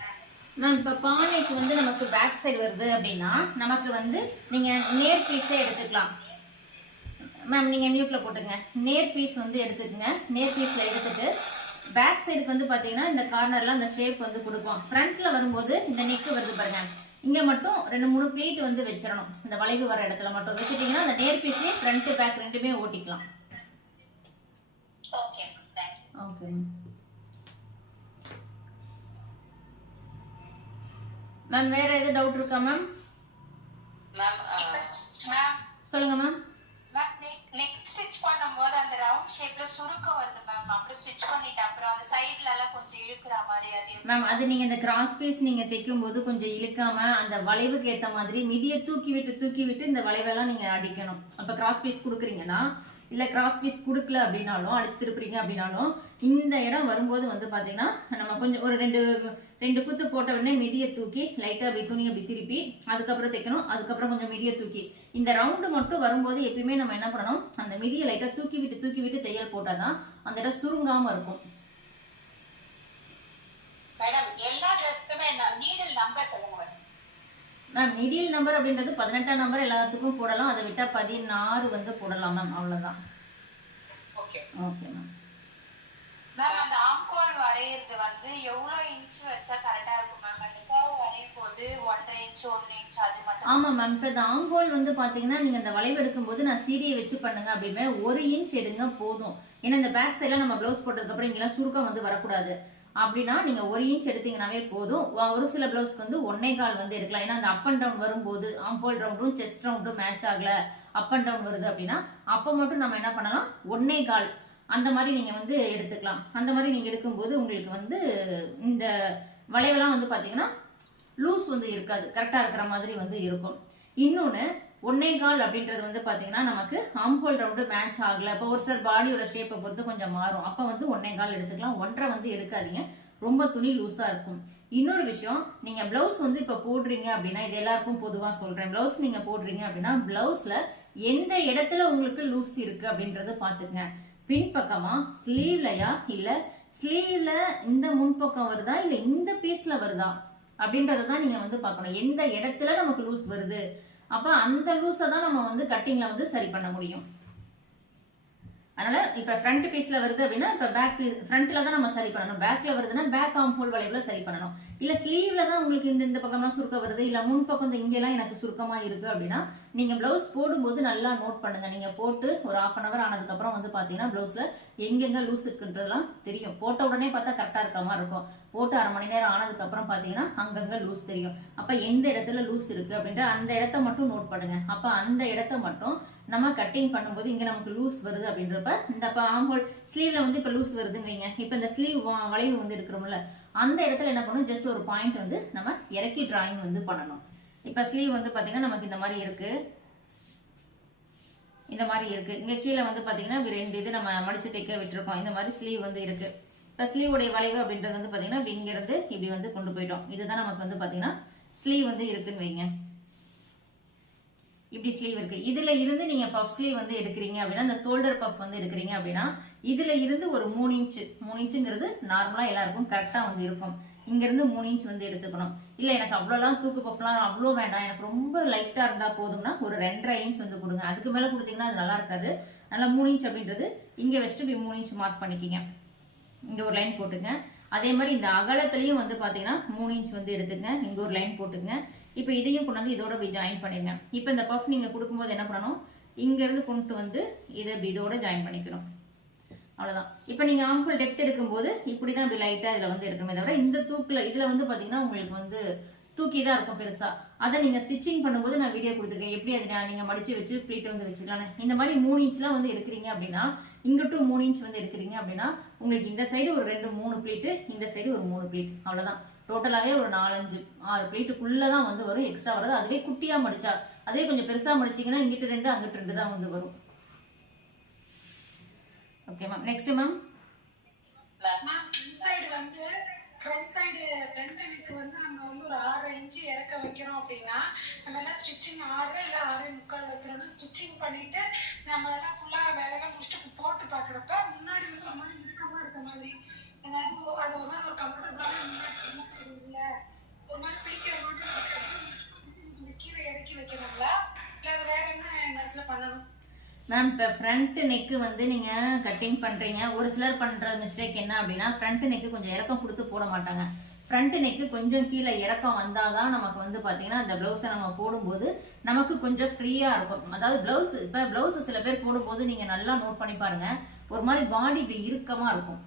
மேம்? இப்ப பானைக்கு வந்து நமக்கு பேக் சைடு வருது அப்படின்னா நமக்கு வந்து நீங்க நேர் பீஸே எடுத்துக்கலாம். மேம் நீங்க மியூட்ல போட்டுங்க. நேர் பீஸ் வந்து எடுத்துக்கங்க. நேர் பீஸ்ல எடுத்துட்டு பேக் சைடுக்கு வந்து பாத்தீங்கன்னா இந்த கார்னர்ல அந்த ஷேப் வந்து கொடுப்போம். ஃப்ரண்ட்ல வரும்போது இந்த நெக் வருது பாருங்க, இங்க மட்டும் 2-3 ப்ளீட் வந்து வச்சிடணும். இந்த வளைவு வர இடத்துல மட்டும் வச்சுட்டீங்கன்னா அந்த நேர் பீஸ்லயே ஃப்ரண்ட் பேக் ரெண்டுமே ஓட்டிக்கலாம். Okay okay ma'am. வேற எது டவுட் இருக்கா மேம்? சொல்லுங்க மேம். நெக் ஸ்டிட்ச் பண்ணும்போது அந்த ரவுண்ட் ஷேப்ல சுருக்கம் வருது மேம். அப்புறம் ஸ்டிட்ச் பண்ணிட்டு அப்புறம் அந்த சைடுல எல்லாம் கொஞ்சம் இழுக்குற மாதிரி அது மேம். அது நீங்க இந்த கிராஸ் பீஸ் நீங்க தைக்கும் போது கொஞ்சம் இழுக்காம அந்த வளைவுக்கு ஏத்த மாதிரி மிதியை தூக்கி விட்டு இந்த வளைவெல்லாம் நீங்க அடிக்கணும். அப்ப கிராஸ் பீஸ் கொடுக்குறீங்கன்னா, இல்ல கிராஸ் பீஸ் கொடுக்கல அப்படின்னாலும் அடிச்சு திருப்புறீங்க அப்படின்னாலும் இந்த இடம் வரும்போது வந்து பாத்தீங்கன்னா நம்ம கொஞ்சம் ஒரு ரெண்டு குத்து போட்ட உடனே மிதியை தூக்கி லைட்டா அப்படி துணி அப்படி திருப்பி அதுக்கப்புறம் தைக்கணும். அதுக்கப்புறம் கொஞ்சம் மிதியை தூக்கி இந்த ரவுண்டு மட்டும் வரும்போது எப்பயுமே நம்ம என்ன பண்ணணும், அந்த மிதியை லைட்டா தூக்கி விட்டு தையல் போட்டாதான் அந்த இடம் சுருங்காம இருக்கும். மேடம் எல்லா ட்ரெஸ்க்குமே நீடில் நம்பர் சொல்லுங்க மேம். நீடில் நம்பர் அப்படின்றது 18ஆம் நம்பர் எல்லாத்துக்கும் போடலாம், அதை விட்டா 16 வந்து போடலாம் மேம், அவ்வளவுதான். Okay ma'am. மேம் அந்த ஆம்கோல் வரையிறது வந்து எவ்வளவு இன்ச் வச்சா கரெக்டா இருக்கும் மேம்? அந்த கர்வ் வரையும் போது 1.5 இன்ச் 1 இன்ச் அது மட்டும். ஆமா மேம். இப்ப இந்த ஆம்கோல் வந்து பாத்தீங்கன்னா நீங்க அந்த வளைவு எடுக்கும் போது நான் சீரியை வச்சு பண்ணுங்க அப்படிமே 1 இன்ச் எடுங்க போதும். ஏன்னா இந்த பேக் சைட்ல நம்ம பிளவுஸ் போட்டதுக்கு அப்புறம் இங்கெல்லாம் சுருக்கம் வந்து வரக்கூடாது. அப்படின்னா நீங்க 1 இன்ச் எடுத்தீங்கன்னாவே போதும். ஒரு சில பிளவுஸ்க்கு வந்து 1.25 வந்து எடுக்கலாம். ஏன்னா அந்த அப் அண்ட் டவுன் வரும்போது ஆம்போல் ரவுண்டும் செஸ்ட் ரவுண்டும் மேட்ச் ஆகல, அப் அண்ட் டவுன் வருது அப்படின்னா அப்ப மட்டும் நம்ம என்ன பண்ணலாம், 1.25 அந்த மாதிரி நீங்க வந்து எடுத்துக்கலாம். அந்த மாதிரி நீங்க எடுக்கும்போது உங்களுக்கு வந்து இந்த வளைவெல்லாம் வந்து பாத்தீங்கன்னா லூஸ் வந்து இருக்காது, கரெக்டா இருக்கிற மாதிரி வந்து இருக்கும். இன்னொன்னு 1.25 அப்படின்றது வந்து பாத்தீங்கன்னா நமக்கு ஆம்போல் ரவுண்டு மேட்ச் ஆகல. இப்போ ஒரு சில பாடியோட ஷேப்பை பொறுத்து கொஞ்சம் மாறும். அப்ப வந்து 1.25 எடுத்துக்கலாம். 1.5 வந்து எடுக்காதீங்க, ரொம்ப துணி லூஸா இருக்கும். இன்னொரு விஷயம், நீங்க பிளவுஸ் வந்து இப்ப போடுறீங்க அப்படின்னா, இது எல்லாருக்கும் பொதுவா சொல்றேன், பிளவுஸ் நீங்க போடுறீங்க அப்படின்னா பிளவுஸ்ல எந்த இடத்துல உங்களுக்கு லூஸ் இருக்கு அப்படின்றது பாத்துக்கங்க. பின்பக்கமா, ஸ்லீவ்லயா, இல்ல ஸ்லீவ்ல இந்த முன்பக்கம் வருதா, இல்ல இந்த பீஸ்ல வருதா அப்படின்றதான் நீங்க வந்து பார்க்கணும். எந்த இடத்துல நமக்கு லூஸ் வருது, அப்ப அந்த லூஸை தான் நம்ம வந்து கட்டிங்ல வந்து சரி பண்ண முடியும். அதனால இப்ப ஃப்ரண்ட் பீஸ்ல வருது அப்படின்னா இப்ப பேக் பீஸ் ஃப்ரண்ட்ல தான் நம்ம சரி பண்ணணும். பேக்ல வருதுன்னா பேக் ஆர்ம் ஹோல் வளைவுல சரி பண்ணணும். இல்ல ஸ்லீவ்ல தான் உங்களுக்கு இந்த பக்கமா சுருக்கம் வருது, இல்ல முன் பக்கம் இங்க எல்லாம் எனக்கு சுருக்கமா இருக்கு அப்படின்னா நீங்க பிளவுஸ் போடும்போது நல்லா நோட் பண்ணுங்க. நீங்க போட்டு ஒரு 1/2 hour ஆனதுக்கு அப்புறம் வந்து பாத்தீங்கன்னா பிளவுஸ்ல எங்கெங்க லூஸ் இருக்குன்றதெல்லாம் தெரியும். போட்ட உடனே பார்த்தா கரெக்டா இருக்க மாதிரி இருக்கும். போட்டு 1/2 மணி நேரம் ஆனதுக்கு அப்புறம் பாத்தீங்கன்னா அங்கங்க லூஸ் தெரியும். அப்ப எந்த இடத்துல லூஸ் இருக்கு அப்படின்ற அந்த இடத்த மட்டும் நோட் பண்ணுங்க. அப்ப அந்த இடத்த மட்டும் நம்ம கட்டிங் பண்ணும்போது இங்க நமக்கு லூஸ் வருது அப்படின்றப்ப இந்த ஆம்ஹோல் ஸ்லீவ்ல வந்து இப்ப லூஸ் வருதுன்னு வைங்க. இப்ப இந்த ஸ்லீவ் வளைவு வந்து இருக்கிறோம்ல அந்த இடத்துல என்ன பண்ணணும், ஜஸ்ட் ஒரு பாயிண்ட் வந்து நம்ம இறக்கி டிராயிங் வந்து பண்ணணும். இப்ப ஸ்லீவ் வந்து பாத்தீங்கன்னா நமக்கு இந்த மாதிரி இருக்கு, இந்த மாதிரி இருக்கு. இங்க கீழே வந்து பாத்தீங்கன்னா 2 இது நம்ம மடிச்சு தைக்க விட்டுருக்கோம். இந்த மாதிரி ஸ்லீவ் வந்து இருக்கு. இப்ப ஸ்லீவ் உடைய வளைவு அப்படின்றது வந்து பாத்தீங்கன்னா இங்க இருந்து இப்படி வந்து கொண்டு போயிட்டோம். இதுதான் நமக்கு வந்து பாத்தீங்கன்னா ஸ்லீவ் வந்து இருக்குன்னு வைங்க. இப்படி ஸ்லீவ் இருக்கு. இதுல இருந்து நீங்க பஃப் ஸ்லீவ் வந்து எடுக்கிறீங்க அப்படின்னா இந்த ஷோல்டர் பஃப் வந்து எடுக்கிறீங்க அப்படின்னா இதுல இருந்து ஒரு 3 இன்ச்சுங்கிறது நார்மலா எல்லாருக்கும் கரெக்டா வந்து இருக்கும். இங்க இருந்து 3 இன்ச் வந்து எடுத்துக்கணும். இல்ல எனக்கு அவ்வளவுலாம் தூக்கு பஃப்லாம் அவ்வளோ வேண்டாம், எனக்கு ரொம்ப லைட்டா இருந்தா போதும்னா ஒரு 2.5 இன்ச் வந்து கொடுங்க. அதுக்கு மேல கொடுத்தீங்கன்னா அது நல்லா இருக்காது. அதனால 3 இன்ச் அப்படின்றது இங்க வச்சுட்டு இப்படி 3 இன்ச் மார்க் பண்ணிக்கிங்க. இங்க ஒரு லைன் போட்டுங்க. அதே மாதிரி இந்த அகலத்திலையும் வந்து பாத்தீங்கன்னா 3 இன்ச் வந்து எடுத்துங்க. இங்க ஒரு லைன் போட்டுங்க. இப்ப இதையும் கொண்டு வந்து இதோட இப்படி ஜாயின் பண்ணிருங்க. இப்ப இந்த பஃப் நீங்க கொடுக்கும்போது என்ன பண்ணணும், இங்க இருந்து கொண்டு வந்து இதை இப்படி இதோட ஜாயின் பண்ணிக்கணும். அவ்வளவுதான். இப்ப நீங்க ஆம்ஹோல் டெப்த் எடுக்கும்போது இப்படிதான் இப்படி லைட்டா இதுல வந்து இருக்கணுமே தவிர இந்த தூக்குல இதுல வந்து பாத்தீங்கன்னா உங்களுக்கு வந்து தூக்கி தான் இருக்கும் பெருசா. அதை நீங்க ஸ்டிச்சிங் பண்ணும்போது நான் வீடியோ கொடுத்துருக்கேன் எப்படி அதை நீங்க மடிச்சு வச்சு ப்ளீட் வந்து வச்சுக்கலாம். இந்த மாதிரி 3 இன்ச்லாம் வந்து எடுக்கிறீங்க அப்படின்னா இங்கிட்டும் 3 இன்ச் வந்து எடுக்கிறீங்க அப்படின்னா உங்களுக்கு இந்த சைடு ஒரு 2-3 ப்ளீட்டு, இந்த சைடு ஒரு 3 ப்ளீட், அவ்வளவுதான். டோட்டலாவே ஒரு 4-5-6 ப்ளீட்டுக்குள்ளதான் வந்து வரும். எக்ஸ்ட்ரா வராது. அதுவே குட்டியா மடிச்சா, அதுவே கொஞ்சம் பெருசா மடிச்சீங்கன்னா இங்கிட்டு 2 அங்கிட்டு 2 தான் வந்து வரும். Okay ma'am. Next ma'am. Front neck வந்து நம்ம வந்து ஒரு 6 இன்ச் இறக்க வைக்கிறோம் அப்படின்னா நம்ம எல்லாம் ஸ்டிச்சிங் 6 இல்ல 6.25 வைக்கிறோம்னா ஸ்டிச்சிங் பண்ணிட்டு நம்ம எல்லாம் ஃபுல்லா வேலைகள் முடிச்சுட்டு போட்டு பாக்குறப்ப முன்னாடி வந்து ஒரு மாதிரி இறுக்கமா இருக்க மாதிரி, அதாவது அது ஒரு மாதிரி ஒரு கம்ஃபர்டபுளான இல்ல ஒரு மாதிரி பிடிக்கிற மாதிரி கீழே இறக்கி வைக்கிறோம்ல, இல்ல வேற என்ன இந்த இடத்துல பண்ணணும் மேம்? இப்போ ஃப்ரண்ட் நெக்கு வந்து நீங்க கட்டிங் பண்றீங்க. ஒரு சிலர் பண்ற மிஸ்டேக் என்ன அப்படின்னா ஃப்ரண்ட் நெக்கு கொஞ்சம் இறக்கம் கொடுத்து போட மாட்டாங்க. ஃப்ரண்ட் நெக்கு கொஞ்சம் கீழே இறக்கம் வந்தாதான் நமக்கு வந்து பாத்தீங்கன்னா அந்த பிளவுஸை நம்ம போடும்போது நமக்கு கொஞ்சம் ஃப்ரீயா இருக்கும். அதாவது பிளவுஸ் இப்ப பிளவுஸ் சில பேர் போடும்போது நீங்க நல்லா நோட் பண்ணி பாருங்க, ஒரு மாதிரி பாடி இப்படி இறுக்கமா இருக்கும்.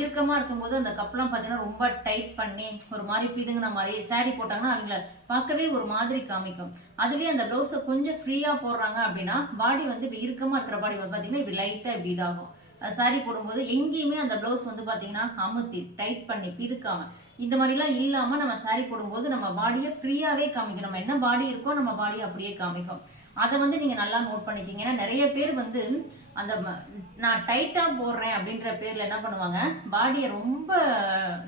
இறுக்கமா இருக்கும்போது அந்த கப்லாம் பாத்தீங்கன்னா ரொம்ப டைட் பண்ணி ஒரு மாதிரி பிதுங்கின மாதிரி சாரி போட்டாங்கன்னா அவங்கள பார்க்கவே ஒரு மாதிரி காமிக்கும். அதுவே அந்த பிளவுஸை கொஞ்சம் ஃப்ரீயா போடுறாங்க அப்படின்னா பாடி வந்து இப்படி இறுக்கமா இருக்கிற பாடி பாத்தீங்கன்னா இப்படி லைட்டா இப்படி இதாகும். சாரி போடும்போது எங்கேயுமே அந்த பிளவுஸ் வந்து பாத்தீங்கன்னா அமுத்தி டைட் பண்ணி பிதுக்காம இந்த மாதிரிலாம் இல்லாம நம்ம சாரி போடும்போது நம்ம பாடியை ஃப்ரீயாவே காமிக்கும். நம்ம என்ன பாடி இருக்கோ நம்ம பாடி அப்படியே காமிக்கும். அதை வந்து நீங்க நல்லா நோட் பண்ணிக்கிங்க. ஏன்னா நிறைய பேர் வந்து அந்த நான் டைட்டா போடுறேன் அப்படின்ற பேர்ல என்ன பண்ணுவாங்க, பாடியை ரொம்ப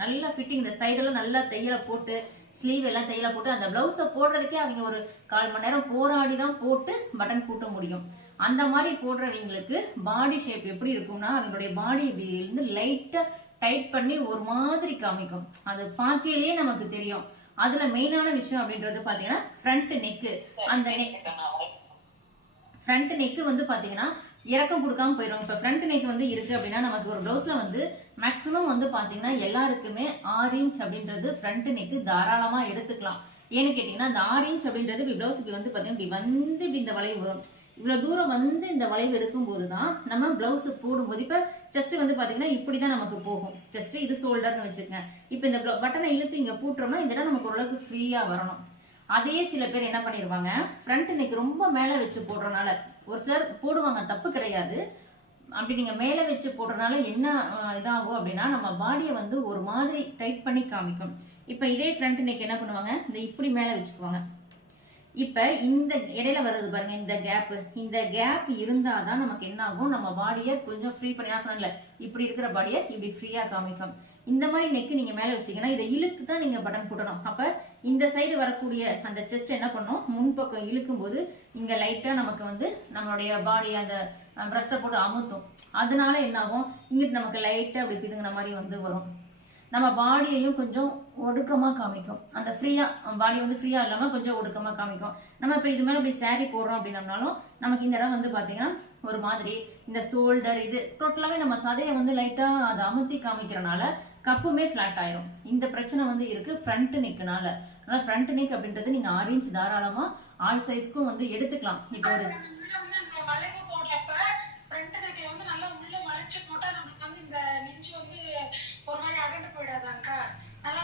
நல்லா ஃபிட்டிங் இந்த சைடெல்லாம் நல்லா தையலை போட்டு ஸ்லீவ் எல்லாம் தையலை போட்டு அந்த பிளவுஸை போடுறதுக்கே அவங்க ஒரு 1/4 மணி நேரம் போராடி தான் போட்டு பட்டன் கூட்ட முடியும். அந்த மாதிரி போடுறவங்களுக்கு பாடி ஷேப் எப்படி இருக்கும்னா அவங்களுடைய பாடி இப்படி இருந்து லைட்டா டைட் பண்ணி ஒரு மாதிரி காமிக்கும். அது பார்க்கையிலேயே நமக்கு தெரியும். அதுல மெயினான விஷயம் அப்படின்றது பாத்தீங்கன்னா ஃப்ரண்ட் நெக்கு. அந்த ஃப்ரண்ட் நெக்கு வந்து பாத்தீங்கன்னா இறக்கம் கொடுக்காம போயிடும். இப்ப ஃப்ரண்ட் நெக் வந்து இருக்கு அப்படின்னா நமக்கு ஒரு பிளவுஸ்ல வந்து மேக்சிமம் வந்து பாத்தீங்கன்னா எல்லாருக்குமே 6 இன்ச் அப்படின்றது ஃப்ரண்ட் நெக்கு தாராளமா எடுத்துக்கலாம். ஏன்னு கேட்டீங்கன்னா அந்த 6 இன்ச் அப்படின்றது இப்படி பிளவுஸ் இப்படி வந்து பாத்தீங்கன்னா இப்படி வந்து இப்படி இந்த வளைவு வரும். இவ்வளவு தூரம் வந்து இந்த வளைவு எடுக்கும் போதுதான் நம்ம பிளவுஸ் போடும்போது இப்ப செஸ்ட் வந்து பாத்தீங்கன்னா இப்படிதான் நமக்கு போகும். செஸ்ட் இது ஷோல்டர்னு வச்சுக்கோங்க. இப்ப இந்த பட்டனை இழுத்து இங்க போட்டுறோம்னா இந்த இடம் நமக்கு ஓரளவுக்கு ஃப்ரீயா வரணும். அதே சில பேர் என்ன பண்ணிருவாங்க, ஃப்ரண்ட் நெக் ரொம்ப மேல வச்சு போடுறதுனால ஒரு சிலர் போடுவாங்க, தப்பு கிடையாது. அப்படி நீங்க மேல வச்சு போடுறதுனால என்ன இதாகும் அப்படின்னா நம்ம பாடியை வந்து ஒரு மாதிரி டைட் பண்ணி காமிக்கும். இப்ப இதே ஃப்ரண்ட் நெக் என்ன பண்ணுவாங்க, இந்த இப்படி மேல வச்சுக்குவாங்க. இப்ப இந்த இடையில வருது பாருங்க இந்த கேப் இருந்தாதான் நமக்கு என்ன ஆகும், நம்ம பாடியை கொஞ்சம் ஃப்ரீ பண்ணி, நான் சொன்னேன்ல இப்படி இருக்கிற பாடியை இப்படி ஃப்ரீயா காமிக்கும். இந்த மாதிரி நெக்கு நீங்க மேல வச்சீங்கன்னா இதை இழுத்து தான் நீங்க பட்டன் போடணும். அப்ப இந்த சைடு வரக்கூடிய அந்த செஸ்ட் என்ன பண்ணும், முன்பக்கம் இழுக்கும் போது இங்க லைட்டா நமக்கு வந்து நம்மளுடைய பாடி அந்த பிரஷ்ட போட்டு அமுத்தும். அதனால என்ன ஆகும், இங்கிட்டு நமக்கு லைட்டா அப்படி பிதுங்கின மாதிரி வந்து வரும். நம்ம பாடியையும் கொஞ்சம் ஒடுக்கமா காமிக்கும். அந்த ஃப்ரீயா பாடி வந்து ஃப்ரீயா இல்லாம கொஞ்சம் ஒடுக்கமா காமிக்கும். நம்ம இப்ப இது மேல இப்படி saree போடுறோம் அப்படின்னம்னாலும் நமக்கு இந்த இடம் வந்து பாத்தீங்கன்னா ஒரு மாதிரி இந்த ஷோல்டர் இது டோட்டலாவே நம்ம சதையை வந்து லைட்டா அதை அமுத்தி காமிக்கிறனால கப்புமே ஃபிளாட் ஆயிரும். இந்த பிரச்சனை வந்து இருக்கு ஃப்ரண்ட் நெக்னால. அதனால ஃப்ரண்ட் நெக் அப்படின்றது நீங்க 6 இன்ச் தாராளமா ஆல் சைஸ்க்கும் வந்து எடுத்துக்கலாம். இப்போ ஒரு வளைவு போடுறப்ப ஃப்ரண்ட் நெக்ல வந்து நல்லா உள்ள வளைச்சு போட்டா நமக்கு வந்து இந்த நெஞ்சு வந்து ஒரு மாதிரி அகண்டு போயிடாதாங்கக்கா. நல்லா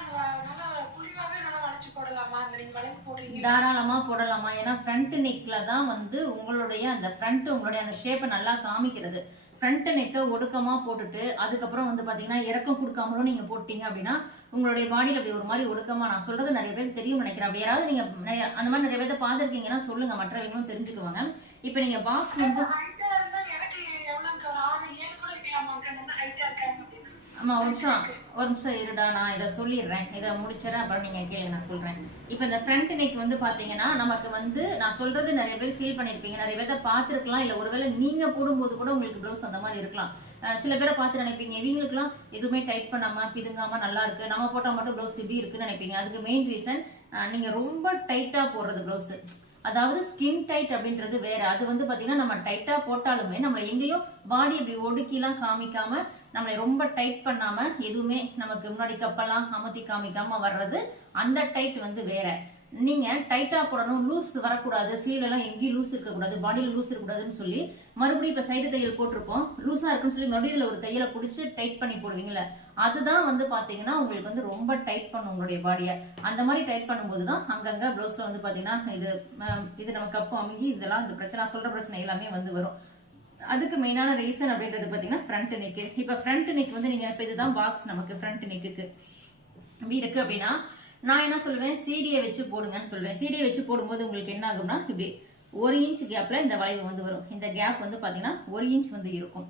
குழிவாவே நல்லா வளைச்சு போடலாமா? அந்த நீங்க வளைவு போடுறீங்க தாராளமா போடலாமா. ஏன்னா ஃப்ரண்ட் நெக்ல தான் வந்து உங்களுடைய அந்த ஃப்ரண்ட் உங்களுடைய அந்த ஷேப்பை நல்லா காமிக்கிறது. ஃப்ரண்ட் நெக்கை ஒடுக்கமா போட்டுட்டு அதுக்கப்புறம் வந்து பாத்தீங்கன்னா இறக்கம் கொடுக்காமலும் நீங்க போட்டீங்க அப்படின்னா உங்களுடைய பாடியில அப்படி ஒரு மாதிரி ஒடுக்கமா, நான் சொல்றது நிறைய பேருக்கு தெரியும் நினைக்கிறேன். அப்படி யாராவது நீங்க அந்த மாதிரி நிறைய பேர்த்த பாத்திருக்கீங்கன்னா சொல்லுங்க, மற்றவங்களும் தெரிஞ்சுக்குவாங்க. இப்ப நீங்க பாக்ஸ் வந்து ஹைட்டா இருந்தா எனக்கு எவ்வளவுக்கு ஒரு 6-7 கூட வைக்கலாமாங்க? ரொம்ப ஹைட்டா இருக்காங்க அப்படின்னா. ஆமா, ஒரு நிமிஷம் இருடா, நான் இதை சொல்லிடுறேன். இதை முடிச்சிடறேன், அப்புறம் நீங்க கேளுங்க, நான் சொல்றேன். இப்ப இந்த ஃப்ரண்ட் நெக் வந்து பாத்தீங்கன்னா நமக்கு வந்து நான் சொல்றது நிறைய பேர் ஃபீல் பண்ணிருப்பீங்க, நிறைய பேர்த்த பாத்துருக்கலாம், இல்ல ஒருவேளை நீங்க போடும்போது கூட உங்களுக்கு ப்ளவுஸ் அந்த மாதிரி இருக்கலாம். சில பேரை பார்த்து நினைப்பீங்க இவங்களுக்குலாம் எதுவுமே டைட் பண்ணாம பிதுங்காம நல்லா இருக்கு, நம்ம போட்டா மட்டும் ப்ளவுஸ் இப்படி இருக்குன்னு நினைப்பீங்க. அதுக்கு மெயின் ரீசன் நீங்க ரொம்ப டைட்டா போடுறது ப்ளவுஸ். அதாவது ஸ்கின் டைட் அப்படின்றது வேற. அது வந்து பாத்தீங்கன்னா நம்ம டைட்டா போட்டாலுமே நம்மளை எங்கேயும் பாடி அப்படி ஒடுக்கிலாம் காமிக்காம நம்மளை ரொம்ப டைட் பண்ணாம எதுவுமே நமக்கு முன்னாடி கப்பெல்லாம் அமர்த்தி காமிக்காம வர்றது, அந்த டைட் வந்து வேற. நீங்க டைட்டா போடணும், லூஸ் வரக்கூடாது, ஸ்லீவ் எல்லாம் எங்கேயும் லூஸ் இருக்கக்கூடாது, பாடியில லூஸ் இருக்கக்கூடாதுன்னு சொல்லி மறுபடியும் இப்ப சைடு தையல் போட்டிருப்போம், லூஸா இருக்குன்னு சொல்லி மறுபடியும் ஒரு தையலை பிடிச்சி டைட் பண்ணி போடுவீங்கல்ல, அதுதான் வந்து பாத்தீங்கன்னா உங்களுக்கு வந்து ரொம்ப டைட் பண்ணும் உங்களுடைய பாடியை. அந்த மாதிரி டைட் பண்ணும்போது தான் அங்கங்க பிளவுஸ்ல வந்து பாத்தீங்கன்னா இது நம்ம கப்பு அமுங்கி இதெல்லாம் இந்த பிரச்சனை சொல்ற பிரச்சனை எல்லாமே வந்து வரும். அதுக்கு மெயினான ரீசன் அப்படின்றது பாத்தீங்கன்னா ஃப்ரண்ட் நெக். இப்ப ஃப்ரண்ட் நெக் வந்து நீங்க இப்ப இதுதான் பாக்ஸ் நமக்கு ஃப்ரண்ட் நெக்குக்கு இப்படி இருக்கு அப்படின்னா நான் என்ன சொல்லுவேன், சீடியை வச்சு போடுங்கன்னு சொல்லுவேன். சீடியை வச்சு போடும்போது உங்களுக்கு என்ன ஆகும்னா இப்படி 1 இன்ச் கேப்ல இந்த வளைவு வந்து வரும். இந்த கேப் வந்து பாத்தீங்கன்னா 1 இன்ச் வந்து இருக்கும்.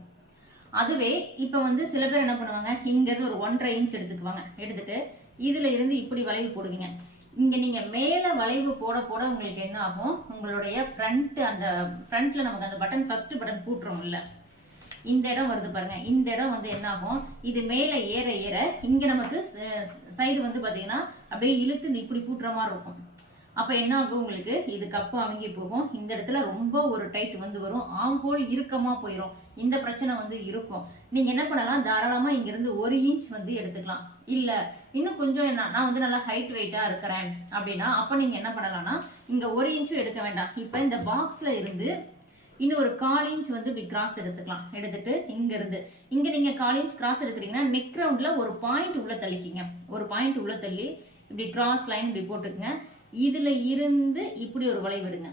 அதுவே இப்ப வந்து சில பேர் என்ன பண்ணுவாங்க, இங்க இருந்து ஒரு 1.5 இன்ச் எடுத்துக்குவாங்க. எடுத்துட்டு இதுல இருந்து இப்படி வளைவு போடுவீங்க. இங்க நீங்க மேல வளைவு போட போட உங்களுக்கு என்ன ஆகும், உங்களுடைய ஃப்ரண்ட் அந்த ஃப்ரண்ட்ல நமக்கு அந்த பட்டன் ஃபர்ஸ்ட் பட்டன் பூட்டுறோம் இல்ல, இந்த இடம் வருது பாருங்க, இந்த இடம் வந்து என்ன ஆகும், இது மேல ஏற ஏற இங்க நமக்கு சைடு வந்து பாத்தீங்கன்னா அப்படியே இழுத்து இப்படி பூட்டுற மாதிரி இருக்கும். அப்ப என்ன ஆகும், உங்களுக்கு இது கப்பு அமுங்கி போகும், இந்த இடத்துல ரொம்ப ஒரு டைட் வந்து வரும், ஆம்போல் இறுக்கமா போயிடும். இந்த பிரச்சனை வந்து இருக்கும். நீங்க என்ன பண்ணலாம், தாராளமா இங்க இருந்து 1 இன்ச் வந்து எடுத்துக்கலாம். இல்ல இன்னும் கொஞ்சம் நான் வந்து நல்லா ஹைட் வெயிட்டா இருக்கிறேன் அப்படின்னா அப்ப நீங்க என்ன பண்ணலாம்னா இங்க 1 இன்ச்சும் எடுக்க வேண்டாம். இப்ப இந்த பாக்ஸ்ல இருந்து இன்னும் ஒரு 1/4 இன்ச் வந்து இப்படி கிராஸ் எடுத்துக்கலாம். எடுத்துட்டு இங்க இருந்து இங்க நீங்க 1/4 இன்ச் கிராஸ் எடுக்கிறீங்கன்னா நெக் ரவுண்ட்ல ஒரு பாயிண்ட் உள்ள தள்ளிக்கிங்க. ஒரு பாயிண்ட் உள்ள தள்ளி இப்படி கிராஸ் லைன் இப்படி போட்டுக்குங்க. இதுல இருந்து இப்படி ஒரு வளைவு விடுங்க.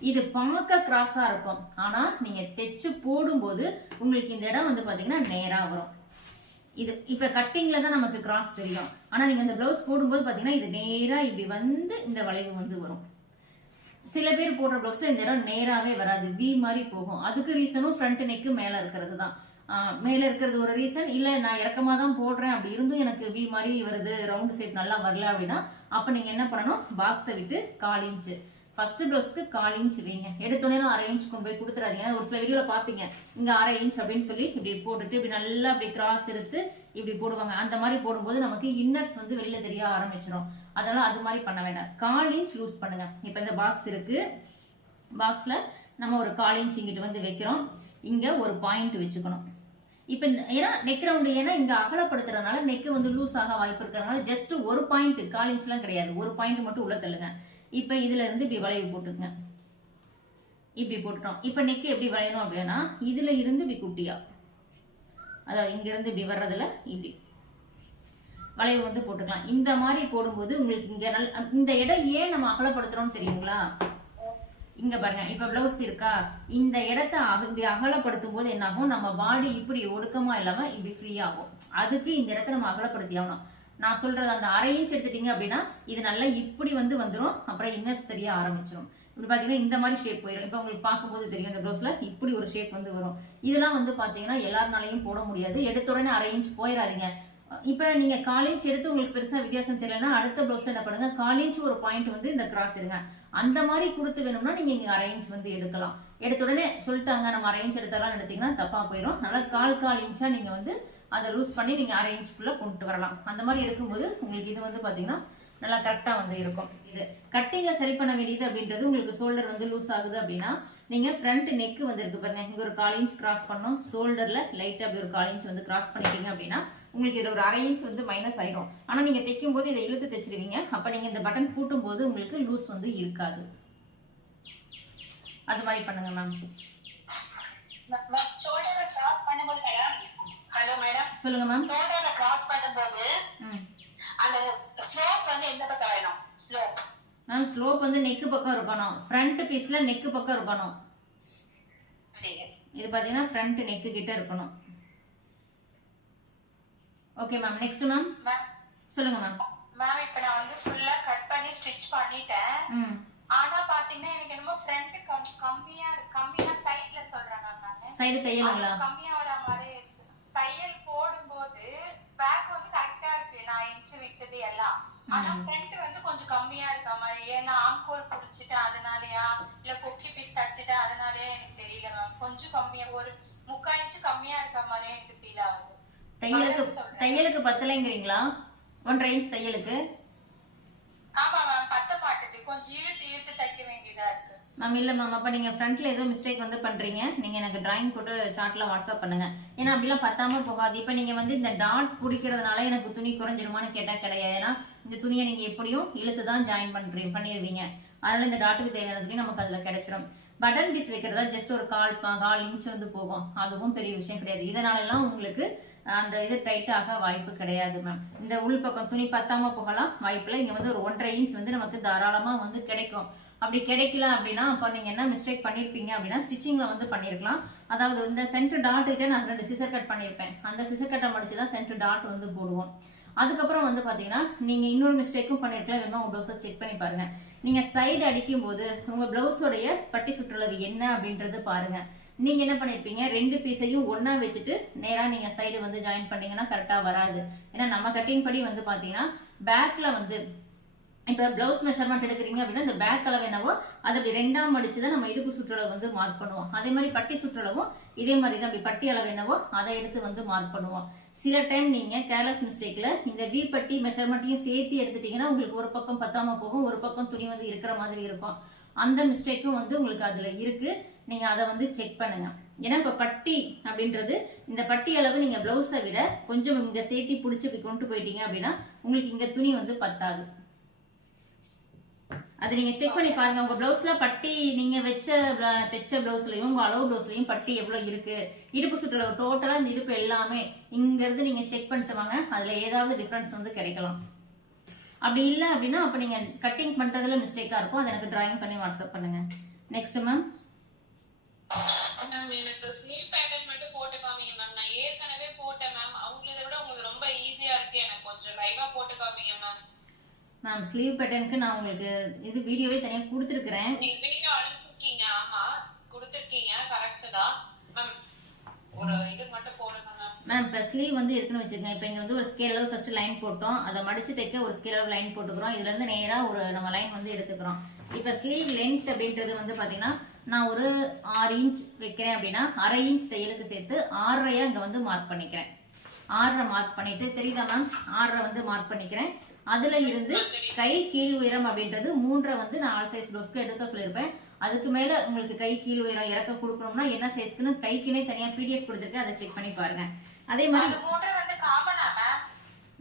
இது பார்க்க கிராஸா இருக்கும், ஆனா நீங்க தைச்சு போடும்போது உங்களுக்கு இந்த இடம் வந்து பாத்தீங்கன்னா நேரா வரும். இது இப்ப கட்டிங்ல தான் நமக்கு கிராஸ் தெரியும், ஆனா நீங்க இந்த பிளவுஸ் போடும்போது பாத்தீங்கன்னா இது நேரா இப்படி வந்து இந்த வளைவு வந்து வரும். சில பேர் போடுற பிளவுஸ்ல இந்த இடம் நேராவே வராது, வி மாதிரி போகும். அதுக்கு ரீசனும் ஃப்ரண்ட் நெக்கு மேல இருக்கிறது தான். மேல இருக்கிறது ஒரு ரீசன். இல்ல நான் இறக்கமா தான் போடுறேன், அப்படி இருந்தும் எனக்கு வி மாதிரி வருது, ரவுண்ட் ஷேப் நல்லா வரல அப்படின்னா அப்ப நீங்க என்ன பண்ணணும், பாக்ஸை விட்டு 1/4 இன்ச் ஃபர்ஸ்ட் பிளவுஸ்க்கு 1/4 இன்ச் வைங்க. எடுத்தோடனே 1/2 இன்ச் கொண்டு போய் கொடுத்துறாதீங்க. ஒரு சில வீடியோல பாப்பீங்க இங்க 1/2 இன்ச் அப்படின்னு சொல்லி இப்படி போட்டுட்டு இப்படி நல்லா அப்படி கிராஸ் எடுத்து இப்படி போடுவாங்க. அந்த மாதிரி போடும்போது நமக்கு இன்னர்ஸ் வந்து வெளியில தெரிய ஆரம்பிச்சிடும். அதனால அது மாதிரி பண்ண வேண்டாம். 1/4 இன்ச் லூஸ் பண்ணுங்க. இப்ப இந்த பாக்ஸ் இருக்கு, பாக்ஸ்ல நம்ம ஒரு 1/4 இன்ச் இங்கிட்டு வந்து வைக்கிறோம். இங்க ஒரு பாயிண்ட் வச்சுக்கணும். இப்ப ஏன்னா நெக் ரவுண்டு, ஏன்னா இங்க அகலப்படுத்துறதுனால நெக் வந்து லூஸ் ஆக வாய்ப்பு இருக்கிறதுனால ஜஸ்ட் ஒரு பாயிண்ட், 1/4 இன்ச் எல்லாம் கிடையாது, ஒரு பாயிண்ட் மட்டும் உள்ள தள்ளுங்க. இப்ப இதுல இருந்து இப்படி வளைவு போட்டுங்க. இப்படி போட்டுட்டோம். இப்ப நெக் எப்படி வளையணும் அப்படின்னா இதுல இருந்து இப்படி குட்டியா, அதாவது இங்க இருந்து இப்படி வர்றதுல இப்படி வளைவு வந்து போட்டுக்கலாம். இந்த மாதிரி போடும்போது உங்களுக்கு இங்க இந்த இடம் ஏன் நம்ம அகலப்படுத்துறோம்னு தெரியுங்களா? இங்க பாருங்க, இப்ப பிளவுஸ் இருக்கா, இந்த இடத்த இப்படி அகலப்படுத்தும் போது என்ன ஆகும், நம்ம பாடி இப்படி ஒடுக்கமா இல்லாம இப்படி ஃப்ரீ ஆகும். அதுக்கு இந்த இடத்த நம்ம அகலப்படுத்தி ஆகணும். நான் சொல்றது அந்த 1/2 இன்ச் எடுத்துட்டீங்க அப்படின்னா இது நல்லா இப்படி வந்து வந்துடும். அப்புறம் இன்னர்ஸ் தெரிய ஆரம்பிச்சிடும். இப்படி பாத்தீங்கன்னா இந்த மாதிரி ஷேப் போயிடும். இப்ப உங்களுக்கு பார்க்கும்போது தெரியும் இந்த பிளவுஸ்ல இப்படி ஒரு ஷேப் வந்து வரும். இதெல்லாம் வந்து பாத்தீங்கன்னா எல்லாருனாலையும் போட முடியாது. எடுத்த உடனே 1/2 இன்ச் போயிடாதீங்க. இப்ப நீங்க 1/4 இன்ச் எடுத்து உங்களுக்கு பெருசா வித்தியாசம் தெரியலன்னா அடுத்த பிளவுஸ்ல என்ன பண்ணுங்க, 1/4 இன்ச் ஒரு பாயிண்ட் வந்து இந்த கிராஸ் இருங்க. அந்த மாதிரி கொடுத்து வேணும்னா நீங்க இங்க 1/2 இன்ச் வந்து எடுக்கலாம். எடுத்த உடனே சொல்லிட்டாங்க நம்ம அரை இன்ச் எடுத்தாலும் எடுத்தீங்கன்னா தப்பா போயிடும். அதனால கால் இன்ச்சா நீங்க வந்து அதை லூஸ் பண்ணி நீங்க அரை இன்ச்சுக்குள்ள கொண்டு வரலாம். அந்த மாதிரி எடுக்கும்போது உங்களுக்கு இது வந்து பாத்தீங்கன்னா நல்லா கரெக்டா வந்து இருக்கும். இது கட்டிங்ல சரி பண்ண வேண்டியது அப்படின்றது உங்களுக்கு ஷோல்டர் வந்து லூஸ் ஆகுது அப்படின்னா நீங்க ஃப்ரண்ட் நெக் வந்து இருக்கு பாருங்க, இங்க ஒரு 1/4 இன்ச் கிராஸ் பண்ணணும், ஷோல்டர்ல லைட்டா அப்படி ஒரு 1/4 இன்ச் வந்து கிராஸ் பண்ணிட்டீங்க அப்படின்னா உங்களுக்கு இதுல ஒரு அரை இன்ச் வந்து மைனஸ் ஆயிரும். ஆனா நீங்க தைக்கும் போது இதை இழுத்து தைச்சிருவீங்க. அப்ப நீங்க இந்த பட்டன் பூட்டும் போது உங்களுக்கு லூஸ் வந்து இருக்காது. அது மாதிரி பண்ணுங்க மேம். ஷோல்டரை கிராஸ் பண்ணும்போது மேடம், ஹலோ மேடம், சொல்லுங்க மேம். ஷோல்டரை கிராஸ் பண்ணும்போது அந்த ஸ்லோப் வந்து எந்த பக்கம் வேணும்? ஸ்லோப் மேம் ஸ்லோப் வந்து நெக் பக்கம் இருக்கணும். ஃப்ரண்ட் பீஸ்ல நெக் பக்கம் இருக்கணும். இது பாத்தீங்கன்னா ஃப்ரண்ட் நெக் கிட்ட இருக்கணும். Okay ma'am. நெக்ஸ்ட் மேம் சொல்லுங்க மேம். மேம் இப்போ நான் வந்து ஃபுல்லா கட் பண்ணி ஸ்டிச் பண்ணிட்டேன். ஆனா பாத்தீங்கன்னா எனக்கு என்னமோ ஃப்ரண்ட் கம்மியா சைடுல சொல்றேன் மேம். நான் சைடு தையலுங்களா? கம்மியா வர மாதிரி இருக்கு. தையல் போடும்போது பேக் வந்து கரெக்டா இருக்கு, நான் இன்ச் விட்டது எல்லாம். ஆனா ஃப்ரண்ட் வந்து கொஞ்சம் கம்மியா இருக்க மாதிரி. ஏன்னா ஆம்கோல் புடிச்சிட்டு அதனாலயா இல்ல கொக்கி பீஸ் தச்சிட்டு அதனாலயா எனக்கு தெரியல மேம். கொஞ்சம் கம்மியா ஒரு 3/4 இன்ச் கம்மியா இருக்க மாதிரி எனக்கு ஃபீல் ஆகுது. தையலுக்கு பத்தலைங்கிறீங்களா? 1/2 இன்ச் தையலுக்கு? ஆமா மேம், பத்த மாட்டேது. கொஞ்சம் இழுத்து தைக்க வேண்டியதா இருக்கு மேம். இல்ல மேம், அப்ப நீங்க ஃப்ரண்ட்ல ஏதோ மிஸ்டேக் வந்து பண்றீங்க. நீங்க எனக்கு டிராயிங் போட்டு சார்ட்ல வாட்ஸ்அப் பண்ணுங்க. ஏன்னா அப்படிலாம் பத்தாம போகாது. இப்ப நீங்க வந்து இந்த டாட் பிடிக்கிறதுனால எனக்கு துணி குறைஞ்சிருமான்னு கேட்டா கிடையாது. ஏன்னா இந்த துணியை நீங்க எப்படியும் இழுத்து தான் ஜாயின் பண்ணிடுவீங்க. அதனால இந்த டாட்டுக்கு தேவையான துணி நமக்கு அதுல கிடைச்சிடும். பட்டன் பீஸ் வைக்கிறதா ஜஸ்ட் ஒரு 1/4 இன்ச் வந்து போகும். அதுவும் பெரிய விஷயம் கிடையாது. இதனால எல்லாம் உங்களுக்கு அந்த இது டைட் ஆக வாய்ப்பு கிடையாது மேம். இந்த உள் பக்கம் துணி பத்தாம போகலாம் வாய்ப்புல. இங்க வந்து ஒரு 1/2 இன்ச் வந்து நமக்கு தாராளமா வந்து கிடைக்கும். அப்படி கிடைக்கல அப்படின்னா அப்ப நீங்க என்ன மிஸ்டேக் பண்ணிருப்பீங்க அப்படின்னா ஸ்டிச்சிங்ல வந்து பண்ணிருக்கலாம். அதாவது இந்த சென்டர் டாட் கிட்ட நான் 2 சிசர் கட் பண்ணிருப்பேன். அந்த சிசர் கட்டை மடிச்சுதான் சென்டர் டாட் வந்து போடுவோம். அதுக்கப்புறம் வந்து பாத்தீங்கன்னா நீங்க இன்னொரு மிஸ்டேக்கும் பண்ணிருக்கலாம். வேணுமா உங்க பிளவுஸை செக் பண்ணி பாருங்க. நீங்க சைடு அடிக்கும் போது உங்க பிளவுஸோடைய பட்டி சுற்றளவு என்ன அப்படின்றது பாருங்க. நீங்க என்ன பண்ணிருப்பீங்க, 2 பீஸையும் ஒன்னா வச்சுட்டு நேரா நீங்க சைடு வந்து ஜாயின் பண்ணீங்கன்னா கரெக்டா வராது. ஏன்னா நம்ம கட்டிங் படி வந்து பாத்தீங்கன்னா பேக்ல வந்து இப்ப பிளவுஸ் மெஷர்மெண்ட் எடுக்கிறீங்க அப்படின்னா இந்த பேக் அளவு என்னவோ அதை அப்படி 2ஆம் மடிச்சுதான் நம்ம இடுப்பு சுற்றளவு வந்து மார்க் பண்ணுவோம். அதே மாதிரி பட்டி சுற்றளவும் இதே மாதிரி தான். அப்படி பட்டி அளவு என்னவோ அதை எடுத்து வந்து மார்க் பண்ணுவோம். சில டைம் நீங்க கேர்லெஸ் மிஸ்டேக்ல இந்த வி பட்டி மெஷர்மெண்ட்டையும் சேர்த்து எடுத்துட்டீங்கன்னா உங்களுக்கு ஒரு பக்கம் பத்தாம போகும், ஒரு பக்கம் துணி வந்து இருக்கிற மாதிரி இருக்கும். அந்த மிஸ்டேக்கும் வந்து உங்களுக்கு அதுல இருக்கு. நீங்க அதை வந்து செக் பண்ணுங்க. ஏன்னா இப்ப பட்டி அப்படின்றது இந்த பட்டி அளவு நீங்க பிளவுஸை விட கொஞ்சம் இங்க சேர்த்தி பிடிச்சி இப்படி கொண்டு போயிட்டீங்க அப்படின்னா உங்களுக்கு இங்க துணி வந்து பத்தாது. அது நீங்க செக் பண்ணி பாருங்க. உங்க பிளவுஸ்ல பட்டி நீங்க தைச்ச பிளவுஸ்லயும் உங்க அளவு பிளவுஸ்லயும் பட்டி எவ்வளவு இருக்கு, இடுப்பு சுற்றளவு டோட்டலா இந்த இடுப்பு எல்லாமே இங்க இருந்து நீங்க செக் பண்ணிட்டு வாங்க. அதுல ஏதாவது டிஃபரன்ஸ் வந்து கிடைக்கலாம். அப்படி இல்ல அப்படின்னா அப்ப நீங்க கட்டிங் பண்றதுல மிஸ்டேக்கா இருக்கும். அதை எனக்கு டிராயிங் பண்ணி வாட்ஸ்அப் பண்ணுங்க. Next ma'am. எனக்கு ஸ்லீவ் பேட்டர்ன் மட்டும் போட்டு காமிங்க மேம். நான் ஏற்கனவே போட்டேன் மேம். அவங்களத விட உங்களுக்கு ரொம்ப ஈஸியா இருக்கு. எனக்கு கொஞ்சம் லைவா போட்டு காமிங்க மேம். மேம் ஸ்லீவ் பேட்டர்னுக்கு நான் உங்களுக்கு இது வீடியோவே தனியா கொடுத்துருக்கேன். நீங்க வீடியோ அனுப்பிருக்கீங்க. ஆமா கொடுத்துருக்கீங்க, கரெக்ட் தான் மேம். ஒரு இது மட்டும் போடுங்க மேம். மேம் இப்ப ஸ்லீவ் வந்து இருக்குன்னு வச்சுக்கோங்க. இப்ப இங்க வந்து ஒரு ஸ்கேல் அளவு ஃபர்ஸ்ட் லைன் போட்டோம். அதை மடிச்சு தைக்க ஒரு ஸ்கேல் அளவு லைன் போட்டுக்கிறோம். இதுல இருந்து நேரா ஒரு நம்ம லைன் வந்து எடுத்துக்கிறோம். இப்ப ஸ்லீவ் லென்த் அப்படின்றது வந்து பாத்தீங்கன்னா நான் ஒரு 6 இன்ச் வைக்கிறேன் அப்படின்னா அரை இன்ச் தையலுக்கு சேர்த்து 6.5 இங்க வந்து மார்க் பண்ணிக்கிறேன். 6.5 மார்க் பண்ணிட்டு தெரியுதா மேம்? 6.5 வந்து மார்க் பண்ணிக்கிறேன். அதுல இருந்து கை கீழ் உயரம் அப்படின்றது 3 வந்து நான் ஆல் சைஸ் ப்ளவுஸ்க்கு எடுக்க சொல்லியிருப்பேன். அதுக்கு மேல உங்களுக்கு கை கீழ் உயரம் இறக்க கொடுக்கணும்னா என்ன சைஸ்க்குன்னு கைக்குனே தனியா பிடிஎஃப் கொடுத்துருக்கேன். அதை செக் பண்ணி பாருங்க. அதே மாதிரி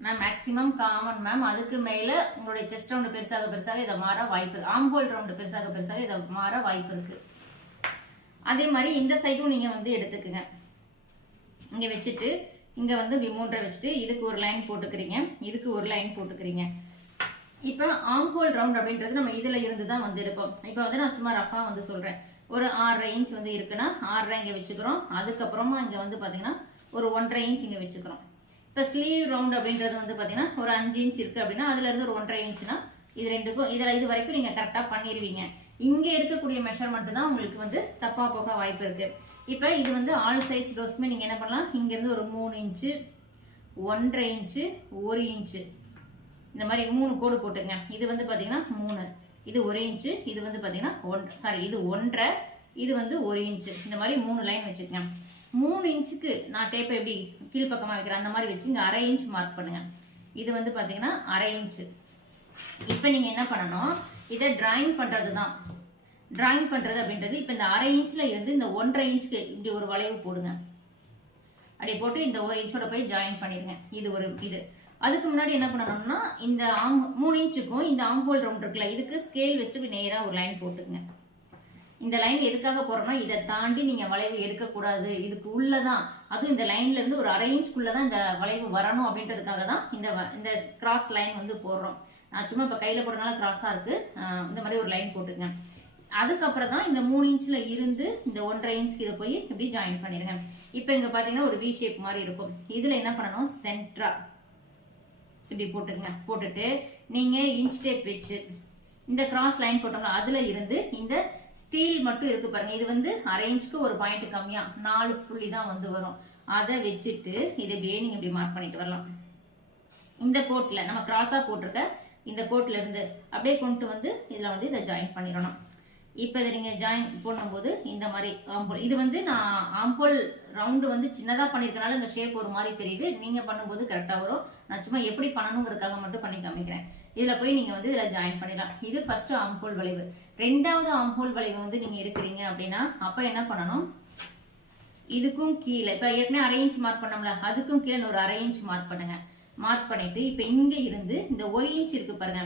மேம் மேக்ஸிமம் காமன் மேம். அதுக்கு மேல உங்களுடைய செஸ்ட் ரவுண்ட் பெருசாக இதை மாற வாய்ப்பு இருக்கு. ஆம்போல் ரவுண்ட் பெருசாக இதை மாற வாய்ப்பு இருக்கு. அதே மாதிரி இந்த சைடும் நீங்க வந்து எடுத்துக்குங்க. இங்க வச்சுட்டு இங்க வந்து இப்படி 3 வச்சுட்டு இதுக்கு ஒரு லைன் போட்டுக்கிறீங்க, இதுக்கு ஒரு லைன் போட்டுக்கிறீங்க. இப்ப ஆம்போல் ரவுண்ட் அப்படின்றது நம்ம இதுல இருந்து தான் வந்து எடுப்போம். இப்ப வந்து நான் சும்மா ரஃபா வந்து சொல்றேன். ஒரு 6.5 இன்ச் வந்து இருக்குன்னா 6.5 இங்க வச்சுக்கிறோம். அதுக்கப்புறமா இங்க வந்து பாத்தீங்கன்னா ஒரு 1.5 இன்ச் இங்க வச்சுக்கிறோம். இப்ப ஸ்லீவ் ரவுண்ட் அப்படின்றது வந்து பாத்தீங்கன்னா ஒரு 5 இன்ச் இருக்கு அப்படின்னா அதுல இருந்து ஒரு 1.5 இன்ச்னா இது ரெண்டுக்கும் இது வரைக்கும் நீங்க கரெக்டா பண்ணிடுவீங்க. இங்க எடுக்கக்கூடிய மெஷர்மெண்ட் தான் உங்களுக்கு வந்து தப்பா போக வாய்ப்பு இருக்கு. இப்ப இது வந்து ஆல் சைஸ் ப்ளவுஸ்மே நீங்க என்ன பண்ணலாம், இங்க இருந்து ஒரு 3 இன்ச்சு 1.5 இன்ச்சு 1 இன்ச்சு இந்த மாதிரி 3 கோடு போட்டுங்க. இது வந்து பாத்தீங்கன்னா 3, இது 1 இன்ச்சு, இது வந்து பாத்தீங்கன்னா இது 1.5, இது வந்து 1 இன்ச்சு. இந்த மாதிரி 3 லைன் வச்சுக்கங்க. 3 இன்ச்சுக்கு நான் டேப்பை எப்படி கீழ்ப்பக்கமாக வைக்கிறேன் அந்த மாதிரி வச்சு இங்கே 1/2 இன்ச் மார்க் பண்ணுங்க. இது வந்து பார்த்தீங்கன்னா 1/2 இன்ச்சு. இப்போ நீங்கள் என்ன பண்ணணும், இதை டிராயிங் பண்ணுறது தான். டிராயிங் பண்ணுறது அப்படின்றது இப்போ இந்த 1/2 இன்ச்சில் இருந்து இந்த 1.5 இன்ச்சுக்கு இப்படி ஒரு வளைவு போடுங்க. அப்படி போட்டு இந்த 1 இன்ச்சோட போய் ஜாயின் பண்ணிடுங்க. இது ஒரு இது. அதுக்கு முன்னாடி என்ன பண்ணணும்னா இந்த 3 இன்ச்சுக்கும் இந்த ஆம்போல் ரவுண்ட் இருக்குல்ல, இதுக்கு ஸ்கேல் வச்சுட்டு இப்படி நேராக ஒரு லைன் போட்டுக்குங்க. இந்த லைன் எதுக்காக போறோம்னா இதை தாண்டி நீங்க வளைவு எடுக்கக்கூடாது, இதுக்கு உள்ளதான், அதுவும் இந்த லைன்ல இருந்து ஒரு 1/2 இன்ச்சுக்குள்ளதான் இந்த வளைவு வரணும் அப்படின்றதுக்காக தான் இந்த கிராஸ் லைன் வந்து போடுறோம். நான் சும்மா இப்போ கையில போடுறதுனால கிராஸா இருக்கு. இந்த மாதிரி ஒரு லைன் போட்டுருங்க. அதுக்கப்புறம் தான் இந்த 3 இன்ச்ல இருந்து இந்த 1.5 இன்ச்சுக்கு இதை போய் இப்படி ஜாயின் பண்ணிடுங்க. இப்போ இங்க பாத்தீங்கன்னா ஒரு வி ஷேப் மாதிரி இருக்கும். இதுல என்ன பண்ணணும், சென்டரா இப்படி போட்டுங்க. போட்டுட்டு நீங்க இன்ச் டேப் வச்சு இந்த கிராஸ் லைன் போட்டோம்னா அதுல இருந்து இந்த ஸ்டீல் மட்டும் இருக்கு பாருங்க, இது வந்து 1/2 இன்ச்சுக்கு ஒரு பாயிண்ட் கம்மியா 4 புள்ளி தான் வந்து வரும். அதை வச்சுட்டு இதை இப்படியே நீங்க இப்படி மார்க் பண்ணிட்டு வரலாம். இந்த கோட்ல நம்ம கிராஸா போட்டிருக்க இந்த கோட்ல இருந்து அப்படியே கொண்டு வந்து இதுல வந்து இதை ஜாயின் பண்ணிடணும். இப்போ இதை நீங்க ஜாயின் பண்ணும்போது இந்த மாதிரி ஆம்போல், இது வந்து நான் ஆம்போல் ரவுண்டு வந்து சின்னதா பண்ணிருக்கனால இந்த ஷேப் ஒரு மாதிரி தெரியுது. நீங்க பண்ணும்போது கரெக்டா வரும். நான் சும்மா எப்படி பண்ணணுங்கிறதுக்காக மட்டும் பண்ணி காமிக்கிறேன். இதுல போய் நீங்க வந்து இதுல ஜாயின் பண்ணிடலாம். இது ஃபர்ஸ்ட் ஆம்போல் வளைவு. ரெண்டாவது ஆம்போல் வளைவு வந்து நீங்க எடுக்கிறீங்க அப்படின்னா அப்ப என்ன பண்ணணும், இதுக்கும் கீழே இப்ப ஏற்கனவே 1/2 இன்ச் மார்க் பண்ணோம்ல, அதுக்கும் கீழே ஒரு 1/2 இன்ச் மார்க் பண்ணுங்க. மார்க் பண்ணிட்டு இப்ப இங்க இருந்து இந்த 1 இன்ச் இருக்கு பாருங்க,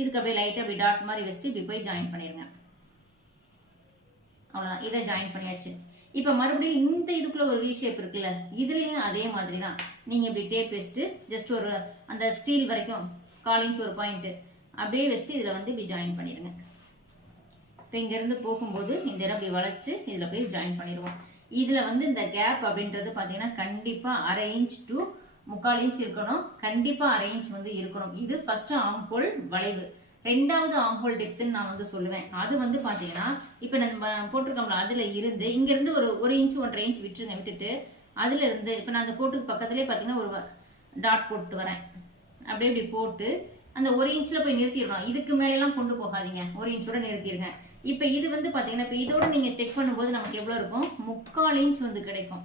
இதுக்கு அப்படியே லைட்டா அப்படி டாட் மாதிரி வச்சுட்டு இப்படி போய் ஜாயின் பண்ணிருங்க. அவ்வளவுதான், இதை ஜாயின் பண்ணியாச்சு. இப்ப மறுபடியும் இந்த இதுக்குள்ள ஒரு வி ஷேப் இருக்குல்ல, இதுலயும் அதே மாதிரி தான். நீங்க இப்படி டேப் வச்சுட்டு ஜஸ்ட் ஒரு அந்த ஸ்டீல் வரைக்கும் 1/4 இன்ச் ஒரு பாயிண்ட் அப்படியே வச்சுட்டு இதுல வந்து இப்படி ஜாயின் பண்ணிருங்க. இப்ப இங்க இருந்து போகும்போது இந்த இடம் இப்படி வளைச்சு இதுல போய் ஜாயின் பண்ணிடுவோம். இதுல வந்து இந்த கேப் அப்படின்றது பாத்தீங்கன்னா கண்டிப்பா 1/2 இன்ச் டு 3/4 இன்ச் இருக்கணும். கண்டிப்பா 1/2 இன்ச் வந்து இருக்கணும். இது ஃபர்ஸ்ட் ஆம்போல் வளைவு. ரெண்டாவது ஆம்போல் டெப்த்னு நான் வந்து சொல்லுவேன். அது வந்து பாத்தீங்கன்னா இப்ப நம்ம போட்டிருக்கோம்ல, அதுல இருந்து இங்க இருந்து ஒரு 1 இன்ச் 1.5 இன்ச் விட்டுருங்க. விட்டுட்டு அதுல இருந்து இப்ப நான் அந்த கோட்டுக்கு பக்கத்துலயே பாத்தீங்கன்னா ஒரு டாட் போட்டு வரேன். அப்படியே இப்படி போட்டு அந்த 1 இன்ச்ல போய் நிறுத்திடணும். இதுக்கு மேல எல்லாம் கொண்டு போகாதீங்க, 1 இன்ச்சோட நிறுத்திடுங்க. இப்ப இது வந்து பாத்தீங்கன்னா இப்ப இதோட நீங்க செக் பண்ணும்போது நமக்கு எவ்வளவு இருக்கும், 3/4 இன்ச் வந்து கிடைக்கும்.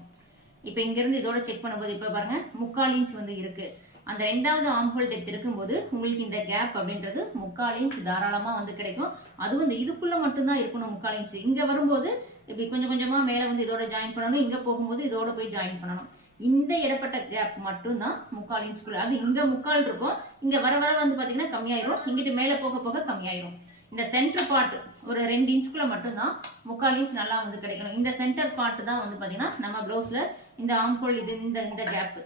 இப்ப இங்க இருந்து இதோட செக் பண்ணும்போது இப்ப பாருங்க 3/4 இன்ச் வந்து இருக்கு. அந்த ரெண்டாவது ஆம்போல் டெப்த் இருக்கும்போது உங்களுக்கு இந்த கேப் அப்படின்றது 3/4 இன்ச் தாராளமா வந்து கிடைக்கும். அதுவும் இந்த இதுக்குள்ள மட்டும்தான் இருக்கணும் 3/4 இன்ச். இங்க வரும்போது இப்படி கொஞ்சம் கொஞ்சமா மேல வந்து இதோட ஜாயின் பண்ணணும். இங்க போகும்போது இதோட போய் ஜாயின் பண்ணணும். இந்த இடப்பட்ட கேப் மட்டும் தான் 3/4 இன்ச்சுக்குள்ள. அது இங்க 3/4 இருக்கும், இங்க வர வர வந்து பாத்தீங்கன்னா கம்மியாயிரும், இங்கிட்டு மேல போக போக கம்மியாயிரும். இந்த சென்டர் பார்ட் ஒரு 2 இன்ச்சுக்குள்ள மட்டும் தான் 3/4 இன்ச் நல்லா வந்து கிடைக்கணும். இந்த சென்டர் பார்ட் தான் வந்து பாத்தீங்கன்னா நம்ம ப்ளவுஸ்ல இந்த ஆம்போல் இது இந்த கேப்,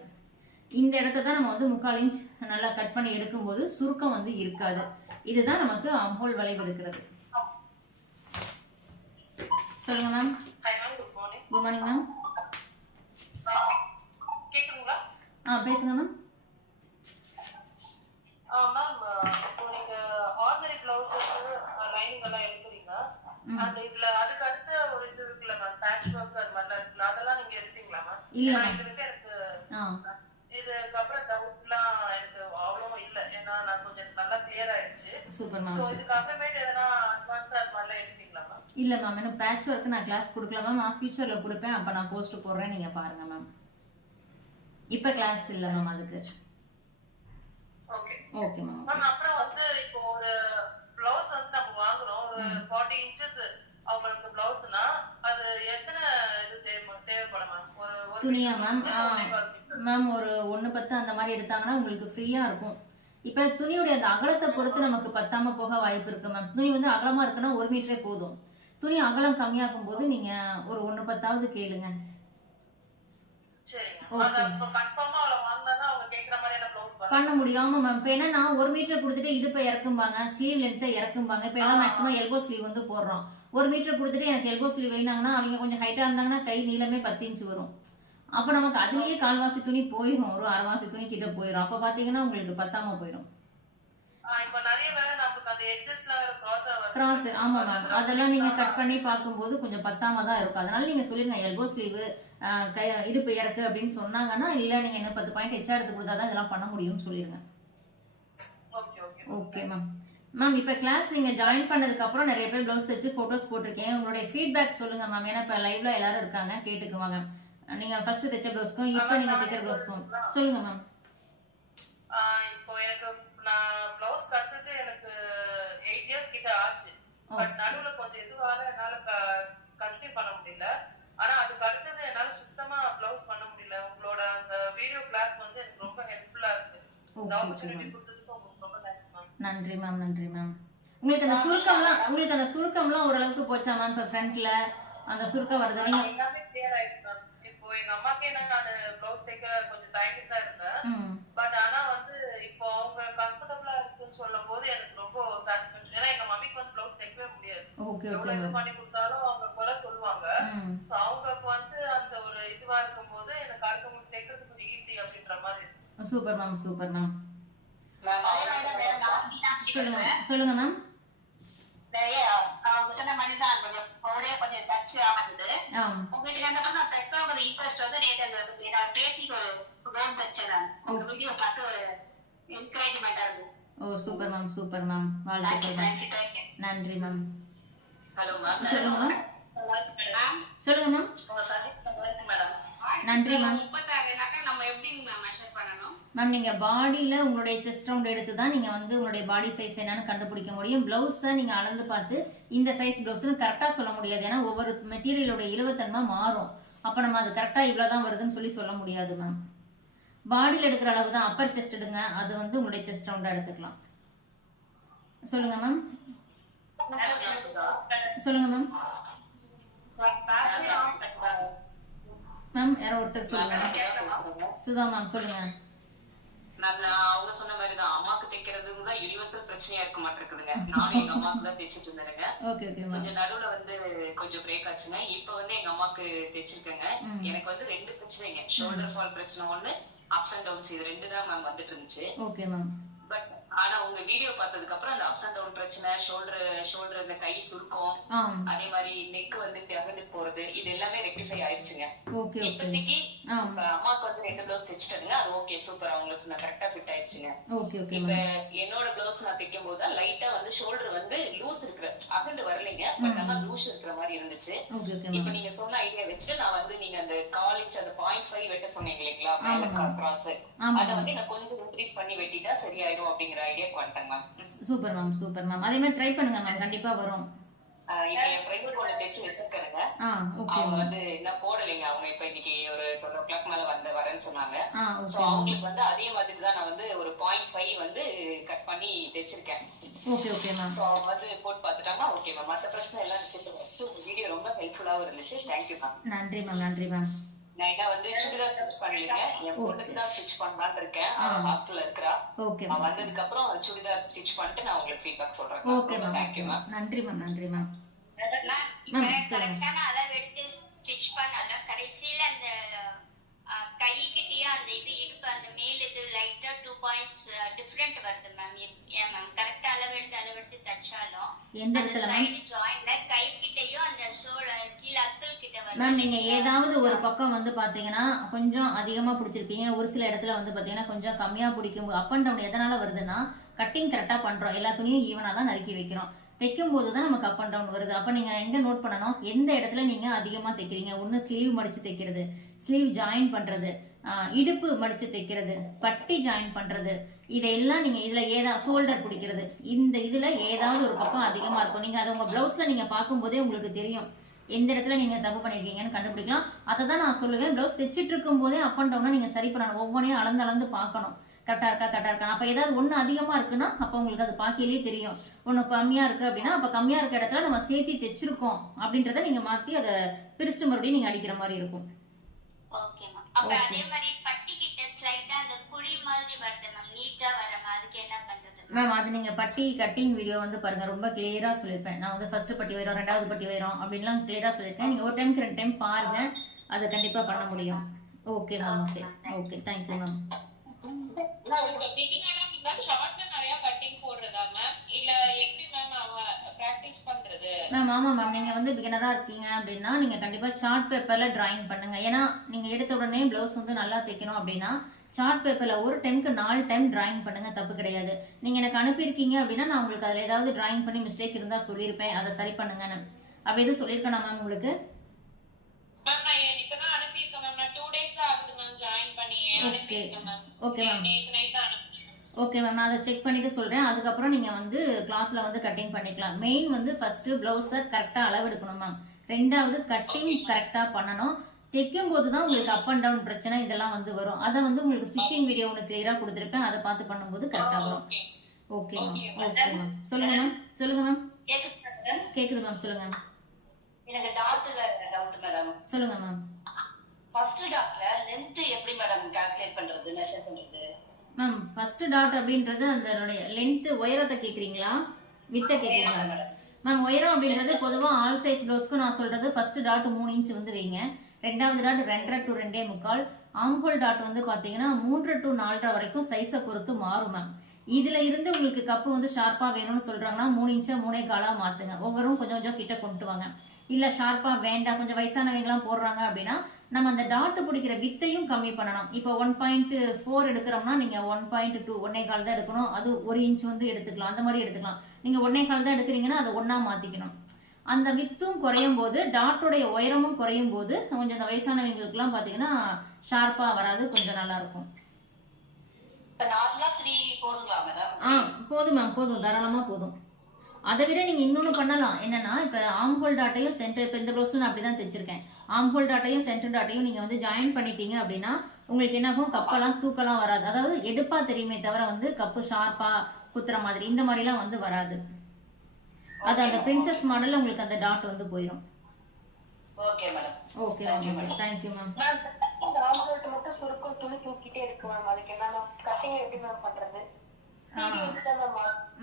இந்த இடத்த தான் நம்ம வந்து 3/4 இன்ச் நல்லா கட் பண்ணி எடுக்கும்போது சுருக்கம் வந்து இருக்காது. இதுதான் நமக்கு ஆம்போல் வளைவு எடுக்கிறது. சொல்லுங்க ma'am. Good morning. Good morning ma'am. கேக்குதுங்களா? பேசுங்க மேம். மேம், இப்போ நீங்க ஆர்டினரி பிளவுஸஸ் லைனிங் எல்லாம் எடுக்கிறீங்க, அந்த இதுல அதுக்கு அடுத்த ஒரு இது இருக்குல்ல மேம், பேட்ச் ஒர்க் அது மாதிரிலாம் இருக்குல்ல, அதெல்லாம் நீங்க எடுத்தீங்களா மேம்? இல்ல நான் மேம். இதுக்கு எனக்கு இதுக்கப்புறம் டவுட்லாம் எனக்கு அவ்வளோ இல்ல, ஏன்னா நான் கொஞ்சம் நல்லா கிளியர் ஆயிடுச்சு. Super so ma'am. இதுக்கு அப்புறமேட்டு எதனா அட்வான்ஸ் அது மாதிரிலாம் எடுத்தீங்களா மேம்? இல்ல மேம், இன்னும் பேட்ச் ஒர்க் நான் கிளாஸ் கொடுக்கல மேம். நான் ஃபியூச்சர்ல கொடுப்பேன், அப்ப நான் போஸ்ட் போடுறேன், நீங்க பாருங்க மேம். இப்ப கிளாஸ் இல்ல மேம் அதுக்கு. Okay okay ma'am. மேம், அப்புறம் வந்து இப்போ ஒரு பிளவுஸ் வந்து நம்ம வாங்குறோம், ஒரு 40 இன்ச்சஸ் அவங்களுக்கு பிளவுஸ்னா அது எத்தனை இது தேவைப்படும் மேம்? ஒரு துணியா மேம்? மேம் ஒரு 1:10 அந்த மாதிரி எடுத்தாங்கன்னா உங்களுக்கு ஃப்ரீயா இருக்கும். இப்ப துணியுடைய அந்த அகலத்தை பொறுத்து நமக்கு பத்தாம போக வாய்ப்பு இருக்கு மேம். துணி வந்து அகலமா இருக்குன்னா 1 மீட்டரே போதும். துணி அகலம் கம்மியாகும் போது நீங்க ஒரு 1:10 கேளுங்க. பண்ண முடியாம மேம். இப்ப என்னன்னா 1 மீட்டர் கொடுத்துட்டு இடுப்பை இறக்கும்பாங்க, ஸ்லீவ் லென்த்தை இறக்கும்பாங்க. இப்ப எல்லாம் மேக்ஸிமம் எல்போ ஸ்லீவ் வந்து போடுறோம். 1 மீட்டர் கொடுத்துட்டு எனக்கு எல்போ ஸ்லீவ் வேணாங்கன்னா அவங்க கொஞ்சம் ஹைட்டா இருந்தாங்கன்னா கை நீளமே 10 இன்ச் வரும். அப்ப நமக்கு அதுலயே கால்வாசி துணி போயிடும், ஒரு அரைவாசி துணி கிட்ட போயிடும். அப்ப பாத்தீங்கன்னா உங்களுக்கு பத்தாம போயிடும். கிராஸ், ஆமா மேம். அதெல்லாம் நீங்க கட் பண்ணி பார்க்கும்போது கொஞ்சம் பத்தாம தான் இருக்கும். அதனால நீங்க சொல்லிருங்க எல்போ ஸ்லீவ் இடுப்பு இறக்கு அப்படின்னு சொன்னாங்கன்னா, இல்ல நீங்க இன்னும் 10 பாயிண்ட் எச்சா எடுத்து கொடுத்தாதான் இதெல்லாம் பண்ண முடியும்னு சொல்லிருங்க. Okay ma'am. மேம் இப்போ கிளாஸ் நீங்கள் ஜாயின் பண்ணதுக்கு அப்புறம் நிறைய பேர் ப்ளவுஸ் தைச்சு ஃபோட்டோஸ் போட்டிருக்கீங்க. உங்களுடைய ஃபீட்பேக் சொல்லுங்க மேம். ஏன்னா இப்போ லைவ்ல எல்லாரும் இருக்காங்க, கேட்டுக்குவாங்க. நீங்க ஃபர்ஸ்ட் தைச்ச ப்ளவுஸ்க்கும் இப்போ நீங்க தைக்கிற ப்ளவுஸ்க்கும் சொல்லுங்க மேம். இப்போ எனக்கு நான் ப்ளவுஸ் கத்துட்டு எனக்கு 8 இயர்ஸ் கிட்ட ஆச்சு. பட் நடுவுல கொஞ்சம் இதுவால என்னால கண்டினியூ பண்ண முடியல. ஆனா அதுக்கு அடுத்தது என்னால சுத்தமா ப்ளவுஸ் பண்ண முடியல. உங்களோட அந்த வீடியோ கிளாஸ் வந்து எனக்கு ரொம்ப ஹெல்ப்ஃபுல்லா இருக்கு. இந்த ஆப்பர்சூனிட்டி கொடுத்ததுக்கு உங்களுக்கு ரொம்ப தேங்க்ஸ் மேம். நன்றி மேம், நன்றி மேம். உங்களுக்கு அந்த சுருக்கம்லாம் ஓரளவுக்கு போச்சா மேம்? இப்போ ஃப்ரண்ட்ல அந்த சுருக்கம் வருது நீங்க எல்லாமே கிளியர் ஆயிடுச்சு மேம். இப்போ எங்க அம்மாக்கே நான் ப்ளவுஸ் தைக்க கொஞ்சம் தயங்கி தான் இருந்தேன். பட் ஆனா வந்து இப்போ அவங்க கம்ஃபர்டபுளா இருக்குன்னு சொல்லும் போது எனக்கு ரொம்ப சாட்டிஸ்ஃபேக்ஷன். ஏன்னா எங்க மம்மிக்கு வந்து ப்ளவுஸ் தைக்கவே முடியாது. எவ்வளவு இது பண்ணி கொடுத்தாலும் அவங்க குறை சொல்லுவாங்க. அவங்களுக்கு வந்து அந்த ஒரு இதுவா இருக்கும்போது எனக்கு அடுத்தவங்களுக்கு தைக்கிறது கொஞ்சம் ஈஸி அப்படின்ற மாதிரி இருக்கு. Super ma'am, super ma'am. சொல்லுங்க மேம். நிறைய அவங்க சொன்ன மாதிரி தான் கொஞ்சம் டச் ஆகுது. உங்களுக்கு அந்த மாதிரி பெற்றோட இன்ட்ரெஸ்ட் வந்து நேற்று பேத்திக்கு ஒரு கவுன் தச்சேன் நான். உங்க வீடியோ பார்த்து ஒரு என்கரேஜ்மெண்டா இருக்கும். ஓ சூப்பர் மேம், சூப்பர் மேம். வாழ்த்துக்கள் மேம். நன்றி மேம். Hello ma'am. சொல்லுங்க மேம். சொல்லுங்க மேம். மேடம் நன்றி மேம். 36னாக்க நம்ம எப்படிங்க மேம் மெஷர் பண்ணணும் மேம்? நீங்க பாடியில உங்களுடைய செஸ்ட் ரவுண்ட் எடுத்து தான் நீங்க வந்து உங்களுடைய பாடி சைஸ் என்னன்னு கண்டுபிடிக்க முடியும். பிளவுஸை நீங்க அளந்து பார்த்து இந்த சைஸ் பிளவுஸ்னு கரெக்டா சொல்ல முடியாது. ஏன்னா ஒவ்வொரு மெட்டீரியலோட இலவத்தன்மை மாறும். அப்ப நம்ம அது கரெக்டா இவ்வளவுதான் வருதுன்னு சொல்ல முடியாது மேம். பாடியில் எடுக்கிற அளவு தான். அப்பர் செஸ்ட் எடுங்க, அது வந்து உங்களுடைய செஸ்ட் ரவுண்டா எடுத்துக்கலாம். சொல்லுங்க மேம். சொல்லுங்க மேம். மேம் யாரோ ஒருத்தர் சொல்லுங்க. சுதா மேம் சொல்லுங்க. அவங்க சொன்ன மாதிரிதான் அம்மாக்கு தைக்கிறது கூட யுனிவர்சல் பிரச்சனையா இருக்க மாட்டிருக்குதுங்க. நானும் எங்க அம்மாக்கு தான் தைச்சிட்டு இருந்தேங்க. கொஞ்சம் நடுவுல வந்து கொஞ்சம் பிரேக் ஆச்சுங்க. இப்ப வந்து எங்க அம்மாக்கு தைச்சிருக்கேங்க. எனக்கு வந்து 2 பிரச்சனைங்க. ஷோல்டர் ஃபால் பிரச்சனை ஒண்ணு, அப்ஸ் அண்ட் டவுன்ஸ், இது 2 தான் மேம் வந்துட்டு இருந்துச்சு. பட் ஆனா உங்க வீடியோ பார்த்ததுக்கு அப்புறம் அந்த அப்ஸ் அண்ட் டவுன் பிரச்சனை, ஷோல்டர் இந்த கை சுருக்கம், அதே மாதிரி நெக் வந்து அகண்டு போறது, இது எல்லாமே ரெக்டிஃபை ஆயிடுச்சுங்க. இப்போதைக்கு அம்மாக்கு வந்து 2 பிளவுஸ் தைச்சிட்டாங்க. அது ஓகே, சூப்பர். அவங்களுக்கு நான் கரெக்டா ஃபிட் ஆயிடுச்சுங்க. இப்ப என்னோட பிளவுஸ் நான் தைக்கும் போது லைட்டா வந்து ஷோல்டர் வந்து லூஸ் இருக்கிற அகண்டு வரலைங்க. பட் ஆனா லூஸ் இருக்கிற மாதிரி இருந்துச்சு. இப்ப நீங்க சொன்ன ஐடியா வச்சு நான் வந்து நீங்க அந்த 1/4 இன்ச் அந்த 0.5 வெட்ட சொன்னீங்க இல்லைங்களா, மேல கிராஸ், அதை வந்து நான் கொஞ்சம் இன்க்ரீஸ் பண்ணி வெட்டிட்டா சரியாயிரும் அப்படிங்கிற ஐடியாக்கு வந்துட்டேன் ma'am. Super ma'am, super ma'am. அதே மாதிரி ட்ரை பண்ணுங்க மேம், கண்டிப்பா வரும். இப்ப என் ஃப்ரெண்ட் ஒண்ணு தைச்சு வச்சிருக்காங்க. அவங்க வந்து என்ன போடலைங்க. அவங்க இப்ப இன்னைக்கு ஒரு 12 o'clock மேல வரேன்னு சொன்னாங்க. சோ அவங்களுக்கு வந்து அதே மாதிரி தான் நான் வந்து ஒரு 0.5 வந்து கட் பண்ணி தைச்சிருக்கேன். அவங்க வந்து போட்டு பார்த்துட்டாங்க. ஓகே மேம், மற்ற பிரச்சனை எல்லாம் வீடியோ ரொம்ப ஹெல்ப்ஃபுல்லாவும் இருந்துச்சு. Thank you ma'am. நன்றி மேம், நன்றி மேம். நான் என்ன வந்து சுடிதார் ஸ்டிச் பண்ணலீங்க, என் பொண்ணுக்கு தான் ஸ்டிச் பண்ணலாம்னு இருக்கேன். அவ ஹாஸ்டல்ல இருக்கா. அவ வந்ததுக்கு அப்புறம் சுடிதார் ஸ்டிச் பண்ணிட்டு நான் உங்களுக்கு ஃபீட்பேக் சொல்றேன். Okay ma'am, thank you ma'am. நன்றி மேம், நன்றி மேம். கரெக்டான அளவு எடுத்து ஸ்டிச் பண்ணாலும் கடைசியில அந்த கைக்கிட்டயே அந்த இது இடுப்பு அந்த மேல் இது லைட்டா 2 பாயிண்ட்ஸ் டிஃபரண்ட் வருது மேம். ஏன் மேம் கரெக்டா அளவெடுத்து தச்சாலும் எந்த இடத்துல சைடு ஜாயின்ட்ல கைக்கிட்டயும் அந்த கீழ அக்கல் கிட்ட வருது மேம். நீங்க ஏதாவது ஒரு பக்கம் வந்து பாத்தீங்கன்னா கொஞ்சம் அதிகமா பிடிச்சிருப்பீங்க, ஒரு சில இடத்துல வந்து பாத்தீங்கன்னா கொஞ்சம் கம்மியா பிடிக்கும். அப் அண்ட் டவுன் எதனால வருதுன்னா கட்டிங் கரெக்டா பண்றோம், எல்லா துணியும் ஈவனா தான் நறுக்கி வைக்கிறோம். தைக்கும் போது தான் நமக்கு அப் அண்ட் டவுன் வருது. அப்ப நீங்க எங்க நோட் பண்ணணும், எந்த இடத்துல நீங்க அதிகமா தைக்கிறீங்க. ஒண்ணு ஸ்லீவ் மடிச்சு தைக்கிறது, ஸ்லீவ் ஜாயின் பண்றது, இடுப்பு மடிச்சு தைக்கிறது, பட்டி ஜாயின் பண்றது, இதெல்லாம் நீங்க இதுல ஷோல்டர் பிடிக்கிறது, இந்த இதுல ஏதாவது ஒரு பக்கம் அதிகமா இருக்கும். நீங்க அதை உங்க பிளவுஸ்ல நீங்க பார்க்கும் போதே உங்களுக்கு தெரியும் எந்த இடத்துல நீங்க தப்பு பண்ணிருக்கீங்கன்னு கண்டுபிடிக்கலாம். அதை தான் நான் சொல்லுவேன். பிளவுஸ் தைச்சிட்டு இருக்கும் போதே அப் அண்ட் டவுனா நீங்க சரி பண்ணணும். ஒவ்வொன்றையும் அளந்து பார்க்கணும், கரெக்டா இருக்கா. அப்ப ஏதாவது ஒண்ணு அதிகமா இருக்குன்னா அப்ப உங்களுக்கு அது பாக்கியிலே தெரியும். ஒண்ணு கம்மியா இருக்கு அப்படின்னா அப்ப கம்மியா இருக்க இடத்துல நம்ம சேர்த்தி தைச்சிருக்கோம் அப்படின்றத நீங்க மாத்தி அதை பிரிச்சுட்டு மறுபடியும் நீங்க அடிக்கிற மாதிரி இருக்கும். Okay ma'am. அப்ப அதே மாதிரி பட்டி கிட்ட ஸ்லைட்டா அந்த குழி மாதிரி வருது மேம், நீட்டா வர மாதிரி. அதுக்கு என்ன பண்றது மேம்? அது நீங்க பட்டி கட்டிங் வீடியோ வந்து பாருங்க, ரொம்ப கிளியரா சொல்லியிருப்பேன். நான் வந்து ஃபர்ஸ்ட் பட்டி வரும், 2வது பட்டி வரும் அப்படின்லாம் கிளியரா சொல்லியிருக்கேன். நீங்க ஒரு டைம்க்கு 2 டைம் பாருங்க, அதை கண்டிப்பா பண்ண முடியும். Okay ma'am. Okay thank you ma'am. Ma'am ஆமா மேம், நீங்க வந்து பிகினரா இருக்கீங்க அப்படின்னா நீங்க கண்டிப்பா சார்ட் பேப்பர்ல டிராயிங் பண்ணுங்க. ஏன்னா நீங்க எடுத்த உடனே பிளவுஸ் வந்து நல்லா தைக்கணும் அப்படின்னா சார்ட் பேப்பர்ல ஒரு டைமுக்கு 4 டைம் டிராயிங் பண்ணுங்க, தப்பு கிடையாது. நீங்க எனக்கு அனுப்பியிருக்கீங்க அப்படின்னா நான் உங்களுக்கு அதுல ஏதாவது டிராயிங் பண்ணி மிஸ்டேக் இருந்தா சொல்லியிருப்பேன், அதை சரி பண்ணுங்கன்னு. அப்படி எதுவும் சொல்லியிருக்கேனா மேம் உங்களுக்கு? மேம் நான் இப்பதான் அனுப்பியிருக்கேன் மேம். நான் 2 days தான் ஆகுது மேம் ஜாயின் பண்ணி அனுப்பியிருக்கேன் மேம். Okay ma'am. நேத்து நைட் தான் அனுப்பிச்சேன். ஓகே மேம், நான் அதை செக் பண்ணிட்டு சொல்றேன். அதுக்கப்புறம் நீங்க வந்து கிளாத்ல வந்து கட்டிங் பண்ணிக்கலாம். மெயின் வந்து ஃபர்ஸ்ட் பிளவுஸை கரெக்டா அளவு எடுக்கணும் மேம். ரெண்டாவது கட்டிங் கரெக்டா பண்ணணும். தைக்கும் போது தான் உங்களுக்கு அப் அண்ட் டவுன் பிரச்சனை இதெல்லாம் வந்து வரும். அதை வந்து உங்களுக்கு ஸ்டிச்சிங் வீடியோ ஒன்று கிளியரா கொடுத்துருப்பேன், அதை பார்த்து பண்ணும்போது கரெக்டா வரும். Okay ma'am. Okay ma'am. சொல்லுங்க மேம். சொல்லுங்க மேம். கேக்குது மேம். சொல்லுங்க மேம். எனக்கு டாட்ல டவுட் மேடம். சொல்லுங்க மேம். ஃபர்ஸ்ட் டாட்ல லெந்த் எப்படி மேடம் கால்குலேட் பண்றது, மெஷர் பண்றது? மேம் ஃபர்ஸ்ட் டாட் அப்படின்றது அந்த லென்த் உயரத்தை கேக்குறீங்களா, வித்த கேக்குறீங்களா? மேம் உயரம் அப்படின்றது பொதுவாக ஆல் சைஸ் ப்ளவுஸ்க்கு நான் சொல்றது ஃபர்ஸ்ட் டாட் 3 இன்ச் வந்து வைங்க. ரெண்டாவது டாட் 2.5 to 2.25. ஆம்ஹோல் டாட் வந்து பாத்தீங்கன்னா 3 to 4.5 வரைக்கும் சைஸை பொறுத்து மாறும் மேம். இதுல இருந்து உங்களுக்கு கப்பு வந்து ஷார்ப்பா வேணும்னு சொல்றாங்கன்னா 3 இன்ச்சா 3.25 மாத்துங்க. ஒவ்வொரும் கொஞ்சம் கொஞ்சம் கிட்ட கொண்டு வாங்க. இல்ல ஷார்ப்பா வேண்டாம், கொஞ்சம் வயசானவங்க எல்லாம் போடுறாங்க அப்படின்னா நம்ம அந்த டாட் பிடிக்கிற வித்தையும் கம்மி பண்ணணும். இப்போ 1.4 எடுக்கிறோம்னா நீங்க 1.2 1.25 தான் எடுக்கணும். அது 1 இன்ச் வந்து எடுத்துக்கலாம், அந்த மாதிரி எடுத்துக்கலாம். நீங்க 1.25 தான் எடுக்கிறீங்கன்னா அதை 1 மாத்திக்கணும். அந்த வித்தும் குறையும் போது டாட்டோடைய உயரமும் குறையும் போது கொஞ்சம் இந்த வயசானவங்களுக்கு எல்லாம் பாத்தீங்கன்னா ஷார்ப்பா வராது, கொஞ்சம் நல்லா இருக்கும். போதும் மேம், போதும், தாராளமா போதும். அதை விட நீங்க இன்னொன்னு பண்ணலாம். என்னன்னா இப்ப ஆம்ஹோல் டாட்டையும் சென்டர், இப்ப இந்த ப்ளவுஸ்ல நான் அப்படிதான் தைச்சிருக்கேன். ஆம்ஹோல் டாட்டையும் சென்டர் டாட்டையும் நீங்க வந்து ஜாயின் பண்ணிட்டீங்க அப்படின்னா உங்களுக்கு என்ன ஆகும், கப்பெல்லாம் தூக்கலாம் வராது. அதாவது எடுப்பா தெரியுமே தவிர வந்து கப்பு ஷார்ப்பா குத்துற மாதிரி இந்த மாதிரி எல்லாம் வந்து வராது. அது அந்த பிரின்சஸ் மாடல்ல உங்களுக்கு அந்த டாட் வந்து போயிடும். Okay madam. Okay ma'am. Thank you ma'am. Armhole மட்டும் சுருக்கம் துணி தூக்கிட்டே இருக்கு மேம். அதுக்கு என்ன கட்டிங் எப்படி மேம் பண்றது?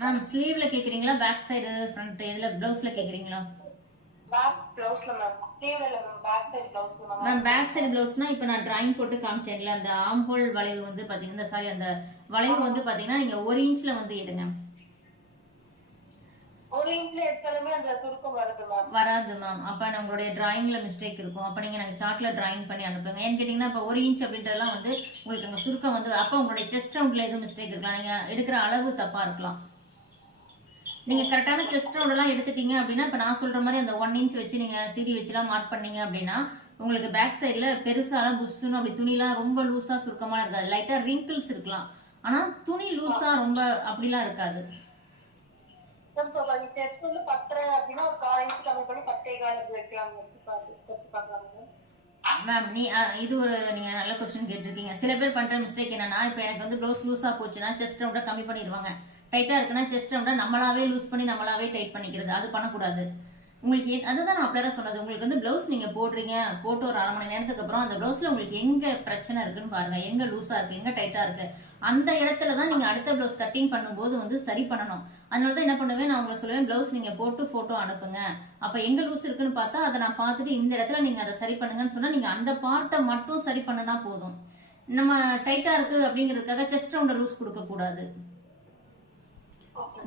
மேம் ஸ்லீவ்ல கேக்குறீங்களா, பேக் சைடு ஃப்ரண்ட் எதுல ப்ளவுஸ்ல கேக்குறீங்களா? Back ப்ளவுஸ்ல ma'am. ஸ்லீவ்ல இல்ல மேம், பேக் சைடு ப்ளவுஸ்ல மேம். பேக் சைடு ப்ளவுஸ்னா இப்போ நான் டிராயிங் போட்டு காமிச்சேன்ல, அந்த ஆம்ஹோல் வளைவு வந்து பாத்தீங்கன்னா சாரி அந்த வளைவு வந்து பாத்தீங்கன்னா நீங்க 1 இன்ச்ல வந்து எடுங்க. 1 இன்ச்ல எடுத்தாலுமே அந்த சுருக்கம் வருது மேம். வராது மேம். அப்ப உங்களுடைய டிராயிங்ல மிஸ்டேக் இருக்கும். அப்ப நீங்க எனக்கு சார்ட்ல டிராயிங் பண்ணி அனுப்புங்க. ஏன்னு கேட்டீங்கன்னா இப்ப 1 இன்ச் அப்படின்றதெல்லாம் வந்து உங்களுக்கு அங்க சுருக்கம் வந்து அப்ப உங்களுடைய செஸ்ட் ரவுண்ட்ல எதுவும் மிஸ்டேக் இருக்கலாம், நீங்க எடுக்கிற அளவு தப்பா இருக்கலாம். நீங்க கரெக்டான செஸ்ட் ரவுண்ட் எல்லாம் எடுத்துட்டீங்க அப்படின்னா இப்ப நான் சொல்ற மாதிரி அந்த 1 இன்ச் வச்சு நீங்க சிடி வச்சுலாம் மார்க் பண்ணீங்க அப்படின்னா உங்களுக்கு பேக் சைட்ல பெருசாலாம் புஷ்ஷுன்னு அப்படி துணிலாம் ரொம்ப லூஸா சுருக்கமா இருக்காது. லைட்டா ரிங்கிள்ஸ் இருக்கலாம், ஆனா துணி லூஸா ரொம்ப அப்படிலாம் இருக்காது. மேம் இது ஒரு நீங்க நல்ல क्वेश्चन கேட்டிருக்கீங்க. சில பேர் பண்ற மிஸ்டேக் என்னன்னா இப்போ எனக்கு வந்து ப்ளவுஸ் லூஸா போச்சுன்னா செஸ்ட் ரவுண்டை கம்மி பண்ணிடுவாங்க. டைட்டா இருக்குன்னா செஸ்ட் ரவுண்டை நம்மளாவே லூஸ் பண்ணி நம்மளாவே டைட் பண்ணிக்கிறது. அது பண்ணக்கூடாது. உங்களுக்கு அதுதான் நான் அப்படியே சொன்னது. உங்களுக்கு வந்து பிளவுஸ் நீங்க போடுறீங்க, போட்டு ஒரு 1/2 மணி நேரத்துக்கு அப்புறம் அந்த பிளவுஸ்ல உங்களுக்கு எங்க பிரச்சனை இருக்குன்னு பாருங்க, எங்க லூஸா இருக்கு, எங்க டைட்டா இருக்கு, அந்த இடத்துல தான் நீங்க அடுத்த பிளவுஸ் கட்டிங் பண்ணும்போது வந்து சரி பண்ணணும். அதனால தான் என்ன பண்ணுவேன், நான் உங்களுக்கு சொல்லுவேன் பிளவுஸ் நீங்க போட்டு போட்டோ அனுப்புங்க. அப்ப எங்க லூஸ் இருக்குன்னு பார்த்தா அதை நான் பார்த்துட்டு இந்த இடத்துல நீங்க அதை சரி பண்ணுங்கன்னு சொன்னா நீங்க அந்த பார்ட்டை மட்டும் சரி பண்ணுனா போதும். நம்ம டைட்டா இருக்கு அப்படிங்கிறதுக்காக செஸ்ட் ரவுண்ட லூஸ் கொடுக்க கூடாது.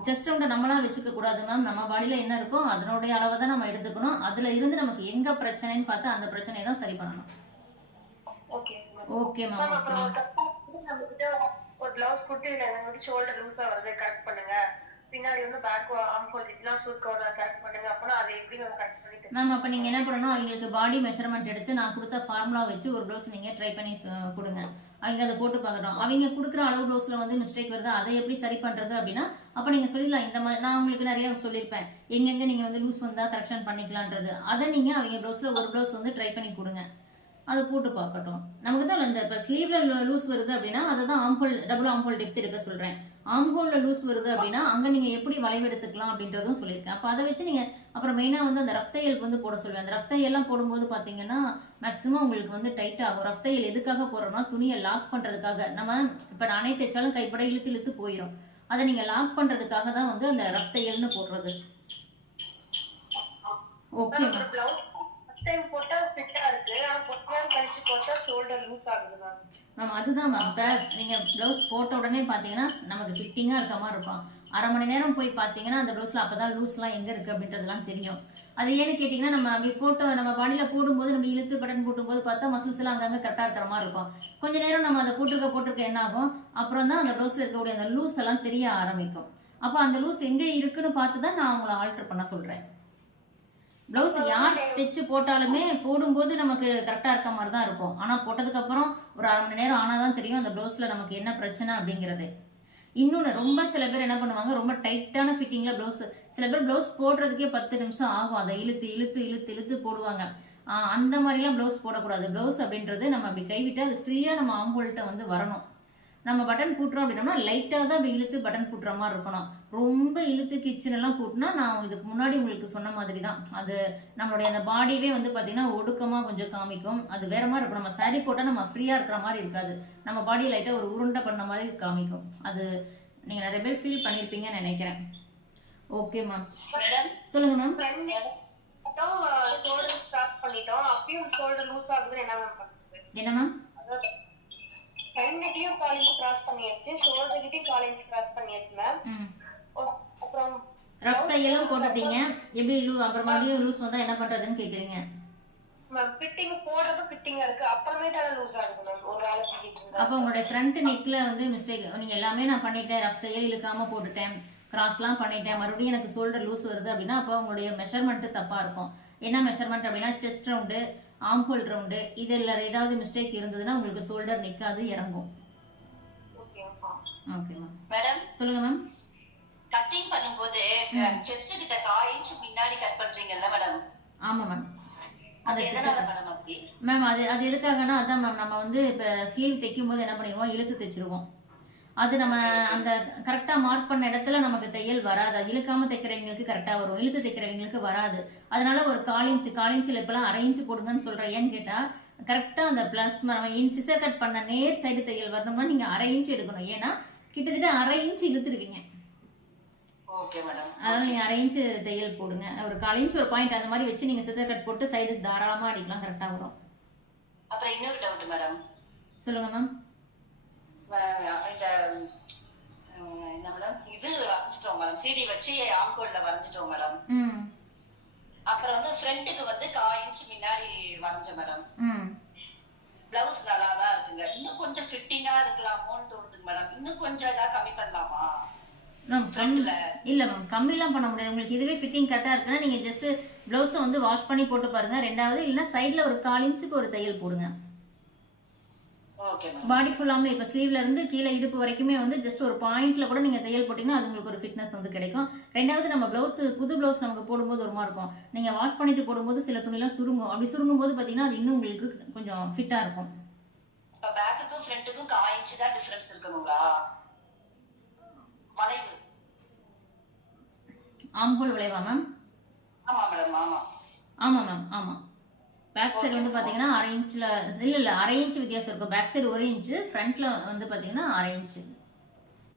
செஸ்ட் ரவுண்ட நம்மளா வச்சுக்க கூடாது மேம். நம்ம பாடியில என்ன இருக்கோ அதனுடைய அளவை தான் நம்ம எடுத்துக்கணும். அதுல இருந்து நமக்கு எங்க பிரச்சனைன்னு பார்த்தா அந்த பிரச்சனையை தான் சரி பண்ணணும். Okay ma'am. ஒரு பிளவுஸ் குட்டி ஷோல்டர் லூஸா வருது, கரெக்ட் பண்ணுங்க. பின்னாடி வந்து பேக் ஆம்ஹோல் இதெல்லாம் சுருக்கம் கரெக்ட் பண்ணுங்க. அப்பனா அதை எப்படி நம்ம கரெக்ட் பண்ணிட்டு மேம் அப்ப நீங்க என்ன பண்ணணும், அவங்களுக்கு பாடி மெஷர்மெண்ட் எடுத்து நான் கொடுத்த ஃபார்முலா வச்சு ஒரு ப்ளவுஸ் நீங்க ட்ரை பண்ணி கொடுங்க. அவங்க அதை போட்டு பார்க்கட்டும். அவங்க கொடுக்குற அளவு ப்ளவுஸ்ல வந்து மிஸ்டேக் வருது, அதை எப்படி சரி பண்றது அப்படின்னா அப்ப நீங்க சொல்லிடலாம். இந்த மாதிரி நான் உங்களுக்கு நிறைய சொல்லியிருப்பேன், எங்கெங்க நீங்க வந்து லூஸ் வந்தா கரெக்ஷன் பண்ணிக்கலான்றது. அதை நீங்க அவங்க ப்ளவுஸ்ல ஒரு ப்ளவுஸ் வந்து ட்ரை பண்ணி கொடுங்க, அதை போட்டு பார்க்கட்டும். நமக்கு தான் இந்த இப்போ ஸ்லீவ்ல லூஸ் வருது அப்படின்னா அதுதான் ஆம்ஹோல் டபுள் ஆம்ஹோல் டெப்த் எடுக்க சொல்றேன். ஆம்ஹோல்ல லூஸ் வருது அப்படின்னா அங்க நீங்க எப்படி வளைவு எடுத்துக்கலாம் அப்படின்றதும் சொல்லியிருக்கேன். அப்ப அதை வச்சு நீங்க அப்புறம் மெயினா வந்து அந்த ரஃப் தையல் வந்து போட சொல்லுவேன். அந்த ரஃப் தையெல்லாம் போடும்போது பாத்தீங்கன்னா மேக்ஸிமம் உங்களுக்கு வந்து டைட் ஆகும். ரஃப் தையல் எதுக்காக போடுறோம்னா துணியை லாக் பண்றதுக்காக. நம்ம இப்ப நானே தைச்சாலும் கைப்பட இழுத்து இழுத்து போயிடும். அதை நீங்க லாக் பண்றதுக்காக தான் வந்து அந்த ரஃப் தையல்னு போடுறது. ஓகே டைம் போட்டா ஃபிட்டா இருக்கு, ஆனா கொஞ்ச நேரம் கழிச்சு போட்டா ஷோல்டர் லூஸ் ஆகுது மேம். மேம் அதுதான் மேம், இப்போ நீங்கள் ப்ளவுஸ் போட்ட உடனே பார்த்தீங்கன்னா நமக்கு ஃபிட்டிங்காக இருக்க மாதிரி இருக்கும். அரை மணி நேரம் போய் பார்த்தீங்கன்னா அந்த ப்ளவுஸில் அப்போ தான் லூஸ்லாம் எங்கே இருக்குது அப்படின்றதுலாம் தெரியும். அது ஏன்னு கேட்டிங்கன்னா நம்ம அப்படி போட்டு நம்ம பாடியில் போடும்போது நம்ம இழுத்து பட்டன் போட்டும்போது பார்த்தா மசில்ஸ் எல்லாம் அங்கங்கே கரெக்டாக இருக்கிற மாதிரி இருக்கும். கொஞ்ச நேரம் நம்ம அதை போட்டுக்க என்ன ஆகும், அப்புறம் தான் அந்த ப்ளவுஸில் இருக்கக்கூடிய அந்த லூஸ் எல்லாம் தெரிய ஆரம்பிக்கும். அப்போ அந்த லூஸ் எங்கே இருக்குன்னு பார்த்து தான் நான் உங்களை ஆல்டர் பண்ண சொல்கிறேன். ப்ளவுஸ் யார் தைச்சு போட்டாலுமே போடும்போது நமக்கு கரெக்டாக இருக்க மாதிரி தான் இருக்கும். ஆனால் போட்டதுக்கப்புறம் ஒரு அரை மணி நேரம் ஆனால் தான் தெரியும் அந்த ப்ளவுஸில் நமக்கு என்ன பிரச்சனை அப்படிங்கிறது. இன்னொன்று, ரொம்ப சில பேர் என்ன பண்ணுவாங்க, ரொம்ப டைட்டான ஃபிட்டிங்கில் ப்ளவுஸ், சில பேர் ப்ளவுஸ் போடுறதுக்கே 10 நிமிஷம் ஆகும். அதை இழுத்து இழுத்து இழுத்து இழுத்து போடுவாங்க. அந்த மாதிரிலாம் ப்ளவுஸ் போடக்கூடாது. ப்ளவுஸ் அப்படின்றது நம்ம அப்படி கைவிட்டு அது ஃப்ரீயாக நம்ம ஆம்புல்கிட்ட வந்து வரணும். நம்ம பட்டன் பூட்டுறோம் அப்படின்னா லைட்டாக தான் அப்படி இழுத்து பட்டன் பூட்டுற மாதிரி இருக்கணும். ரொம்ப இழுத்து கிச்சனெல்லாம் பூட்டினா நான் இதுக்கு முன்னாடி உங்களுக்கு சொன்ன மாதிரி தான் அது நம்மளுடைய அந்த பாடியவே வந்து பார்த்தீங்கன்னா ஒடுக்கமாக கொஞ்சம் காமிக்கும். அது வேற மாதிரி இருக்கும். நம்ம சாரீ போட்டால் நம்ம ஃப்ரீயாக இருக்கிற மாதிரி இருக்காது. நம்ம பாடியை லைட்டாக ஒரு உருண்டை பண்ண மாதிரி காமிக்கும். அது நீங்கள் நிறைய பேர் ஃபீல் பண்ணியிருப்பீங்கன்னு நினைக்கிறேன். ஓகே மேம், சொல்லுங்க மேம். ஷோல்டர் ஸ்டார்ட் பண்ணிட்டோம், அப்பயும் ஷோல்டர் லூஸ் ஆகுது, என்ன மேம் பண்ணுறது? என்ன மேம்? ஃப்ரண்ட்லயும் காலேஜ் கிராஸ் பண்ணியாச்சு, ஷோல்டர் கிட்டயும் காலேஜ் கிராஸ் பண்ணியாச்சு மேம். அப்புறம் ரஃப் தையலும் போட்டுட்டீங்க, எப்படி அப்புறம் மறுபடியும் லூஸ் வந்தா என்ன பண்றதுன்னு கேக்குறீங்க மேம். ஃபிட்டிங் போடுறது ஃபிட்டிங்கா இருக்கு, அப்புறமேட்டு அது லூஸ் ஆகுது மேம். ஒரு வேளை ஃபிட்டிங் அப்போ உங்களுடைய ஃப்ரண்ட் நெக்ல வந்து மிஸ்டேக். நீங்க எல்லாமே நான் பண்ணிட்டேன், ரஃப் தையல் இழுக்காம போட்டுட்டேன், கிராஸ்லாம் பண்ணிட்டேன், மறுபடியும் எனக்கு ஷோல்டர் லூஸ் வருது அப்படின்னா அப்போ உங்களுடைய மெஷர்மெண்ட் தப்பா இருக்கும். என்ன மெஷர்மெண்ட் அப்படின்னா செஸ்ட் ரவுண்டு, ஆம்ஹோல் ரவுண்டு, இதில் ஏதாவது மிஸ்டேக் இருந்ததுன்னா உங்களுக்கு ஷோல்டர் நிற்காது, இறங்கும். Okay ma'am. மேடம் சொல்லுங்க மேம். கட்டிங் பண்ணும்போது செஸ்ட் கிட்ட 1/4 இன்ச் முன்னாடி கட் பண்றீங்கல்ல மேடம்? ஆமா மேம். அது எதனால மேடம் அப்படி? மேம் அது எதுக்காகனா அதான் மேம், நம்ம வந்து இப்போ ஸ்லீவ் தைக்கும் போது என்ன பண்ணிடுவோம், இழுத்து தைச்சிருவோம். அது நம்ம அந்த கரெக்டாக மார்க் பண்ண இடத்துல நமக்கு தையல் வராது. இழுக்காம தைக்கிறவங்களுக்கு கரெக்டாக வரும், இழுத்து தைக்கிறவங்களுக்கு வராது. அதனால ஒரு 1/4 இன்ச்சில் இப்போலாம் 1/2 இன்ச்சு போடுங்கன்னு சொல்கிறேன். ஏன்னு கேட்டால் கரெக்டாக அந்த ப்ளஸ் நம்ம சிசர் கட் பண்ண நேர் சைடு தையல் வரணும்னா நீங்கள் 1/2 இன்ச் எடுக்கணும். ஏன்னா கிட்டத்தட்ட 1/2 இன்ச் இழுத்துருவீங்க. Okay madam. அதனால நீங்கள் 1/2 இன்ச்சு தையல் போடுங்க. ஒரு 1/4 இன்ச் ஒரு பாயிண்ட் அந்த மாதிரி வச்சு நீங்கள் சிசர் கட் போட்டு சைடு தாராளமாக அடிக்கலாம், கரெக்டாக வரும். அப்புறம் இன்னொரு டவுட் மேடம். சொல்லுங்க மேம். இந்த என்ன மேடம், இது வரைஞ்சிட்டோம் மேடம், சிடி வச்சு ஆம்கோல்ல வரைஞ்சிட்டோம் மேடம். அப்புறம் வந்து ஃப்ரண்ட்டுக்கு வந்து 1/4 இன்ச் முன்னாடி வரைஞ்சேன் மேடம். பிளவுஸ் நல்லா தான் இருக்குங்க, இன்னும் கொஞ்சம் ஃபிட்டிங்கா இருக்கலாமோன்னு தோணுதுங்க மேடம். இன்னும் கொஞ்சம் ஏதாவது கம்மி பண்ணலாமா மேம்? இல்லை மேம், கம்மிலாம் பண்ண முடியாது. உங்களுக்கு இதுவே ஃபிட்டிங் கரெக்டாக இருக்குன்னா நீங்கள் ஜஸ்ட் ப்ளவுஸை வந்து வாஷ் பண்ணி போட்டு பாருங்க. ரெண்டாவது இல்லைன்னா சைடில் ஒரு 1/4 இன்ச்சுக்கு ஒரு தையல் போடுங்க. பாடி ஃபுல்லாமே இப்போ ஸ்லீவ்ல இருந்து கீழே இடுப்பு வரைக்குமே வந்து ஜஸ்ட் ஒரு பாயிண்ட்ல கூட நீங்க தையல் போட்டீங்கன்னா அது உங்களுக்கு ஒரு ஃபிட்னஸ் வந்து கிடைக்கும். ரெண்டாவது நம்ம பிளவுஸ் புது பிளவுஸ் நமக்கு போடும்போது ஒரு மாதிரி இருக்கும். நீங்க வாஷ் பண்ணிட்டு போடும்போது சில துணிலாம் சுருங்கும். அப்படி சுருங்கும் போது பாத்தீங்கன்னா அது இன்னும் உங்களுக்கு கொஞ்சம் ஃபிட்டா இருக்கும். இப்ப பேக்குக்கும் ஃப்ரண்ட்டுக்கும் 1/4 இன்ச் தான் டிஃபரன்ஸ் இருக்குங்களா? வளைவு ஆம்ஹோல் வளைவா மேம்? ஆமா மேடம். ஆமா மேம், ஆமா. பேக் சைடு வந்து பாத்தீங்கன்னா 1/2 இன்ச்ல இல்ல 1/2 இன்ச் வித்தியாசம் இருக்கும். பேக் சைடு 1 இன்ச், ஃப்ரண்ட்ல வந்து பாத்தீங்கன்னா 1/2 இன்ச்.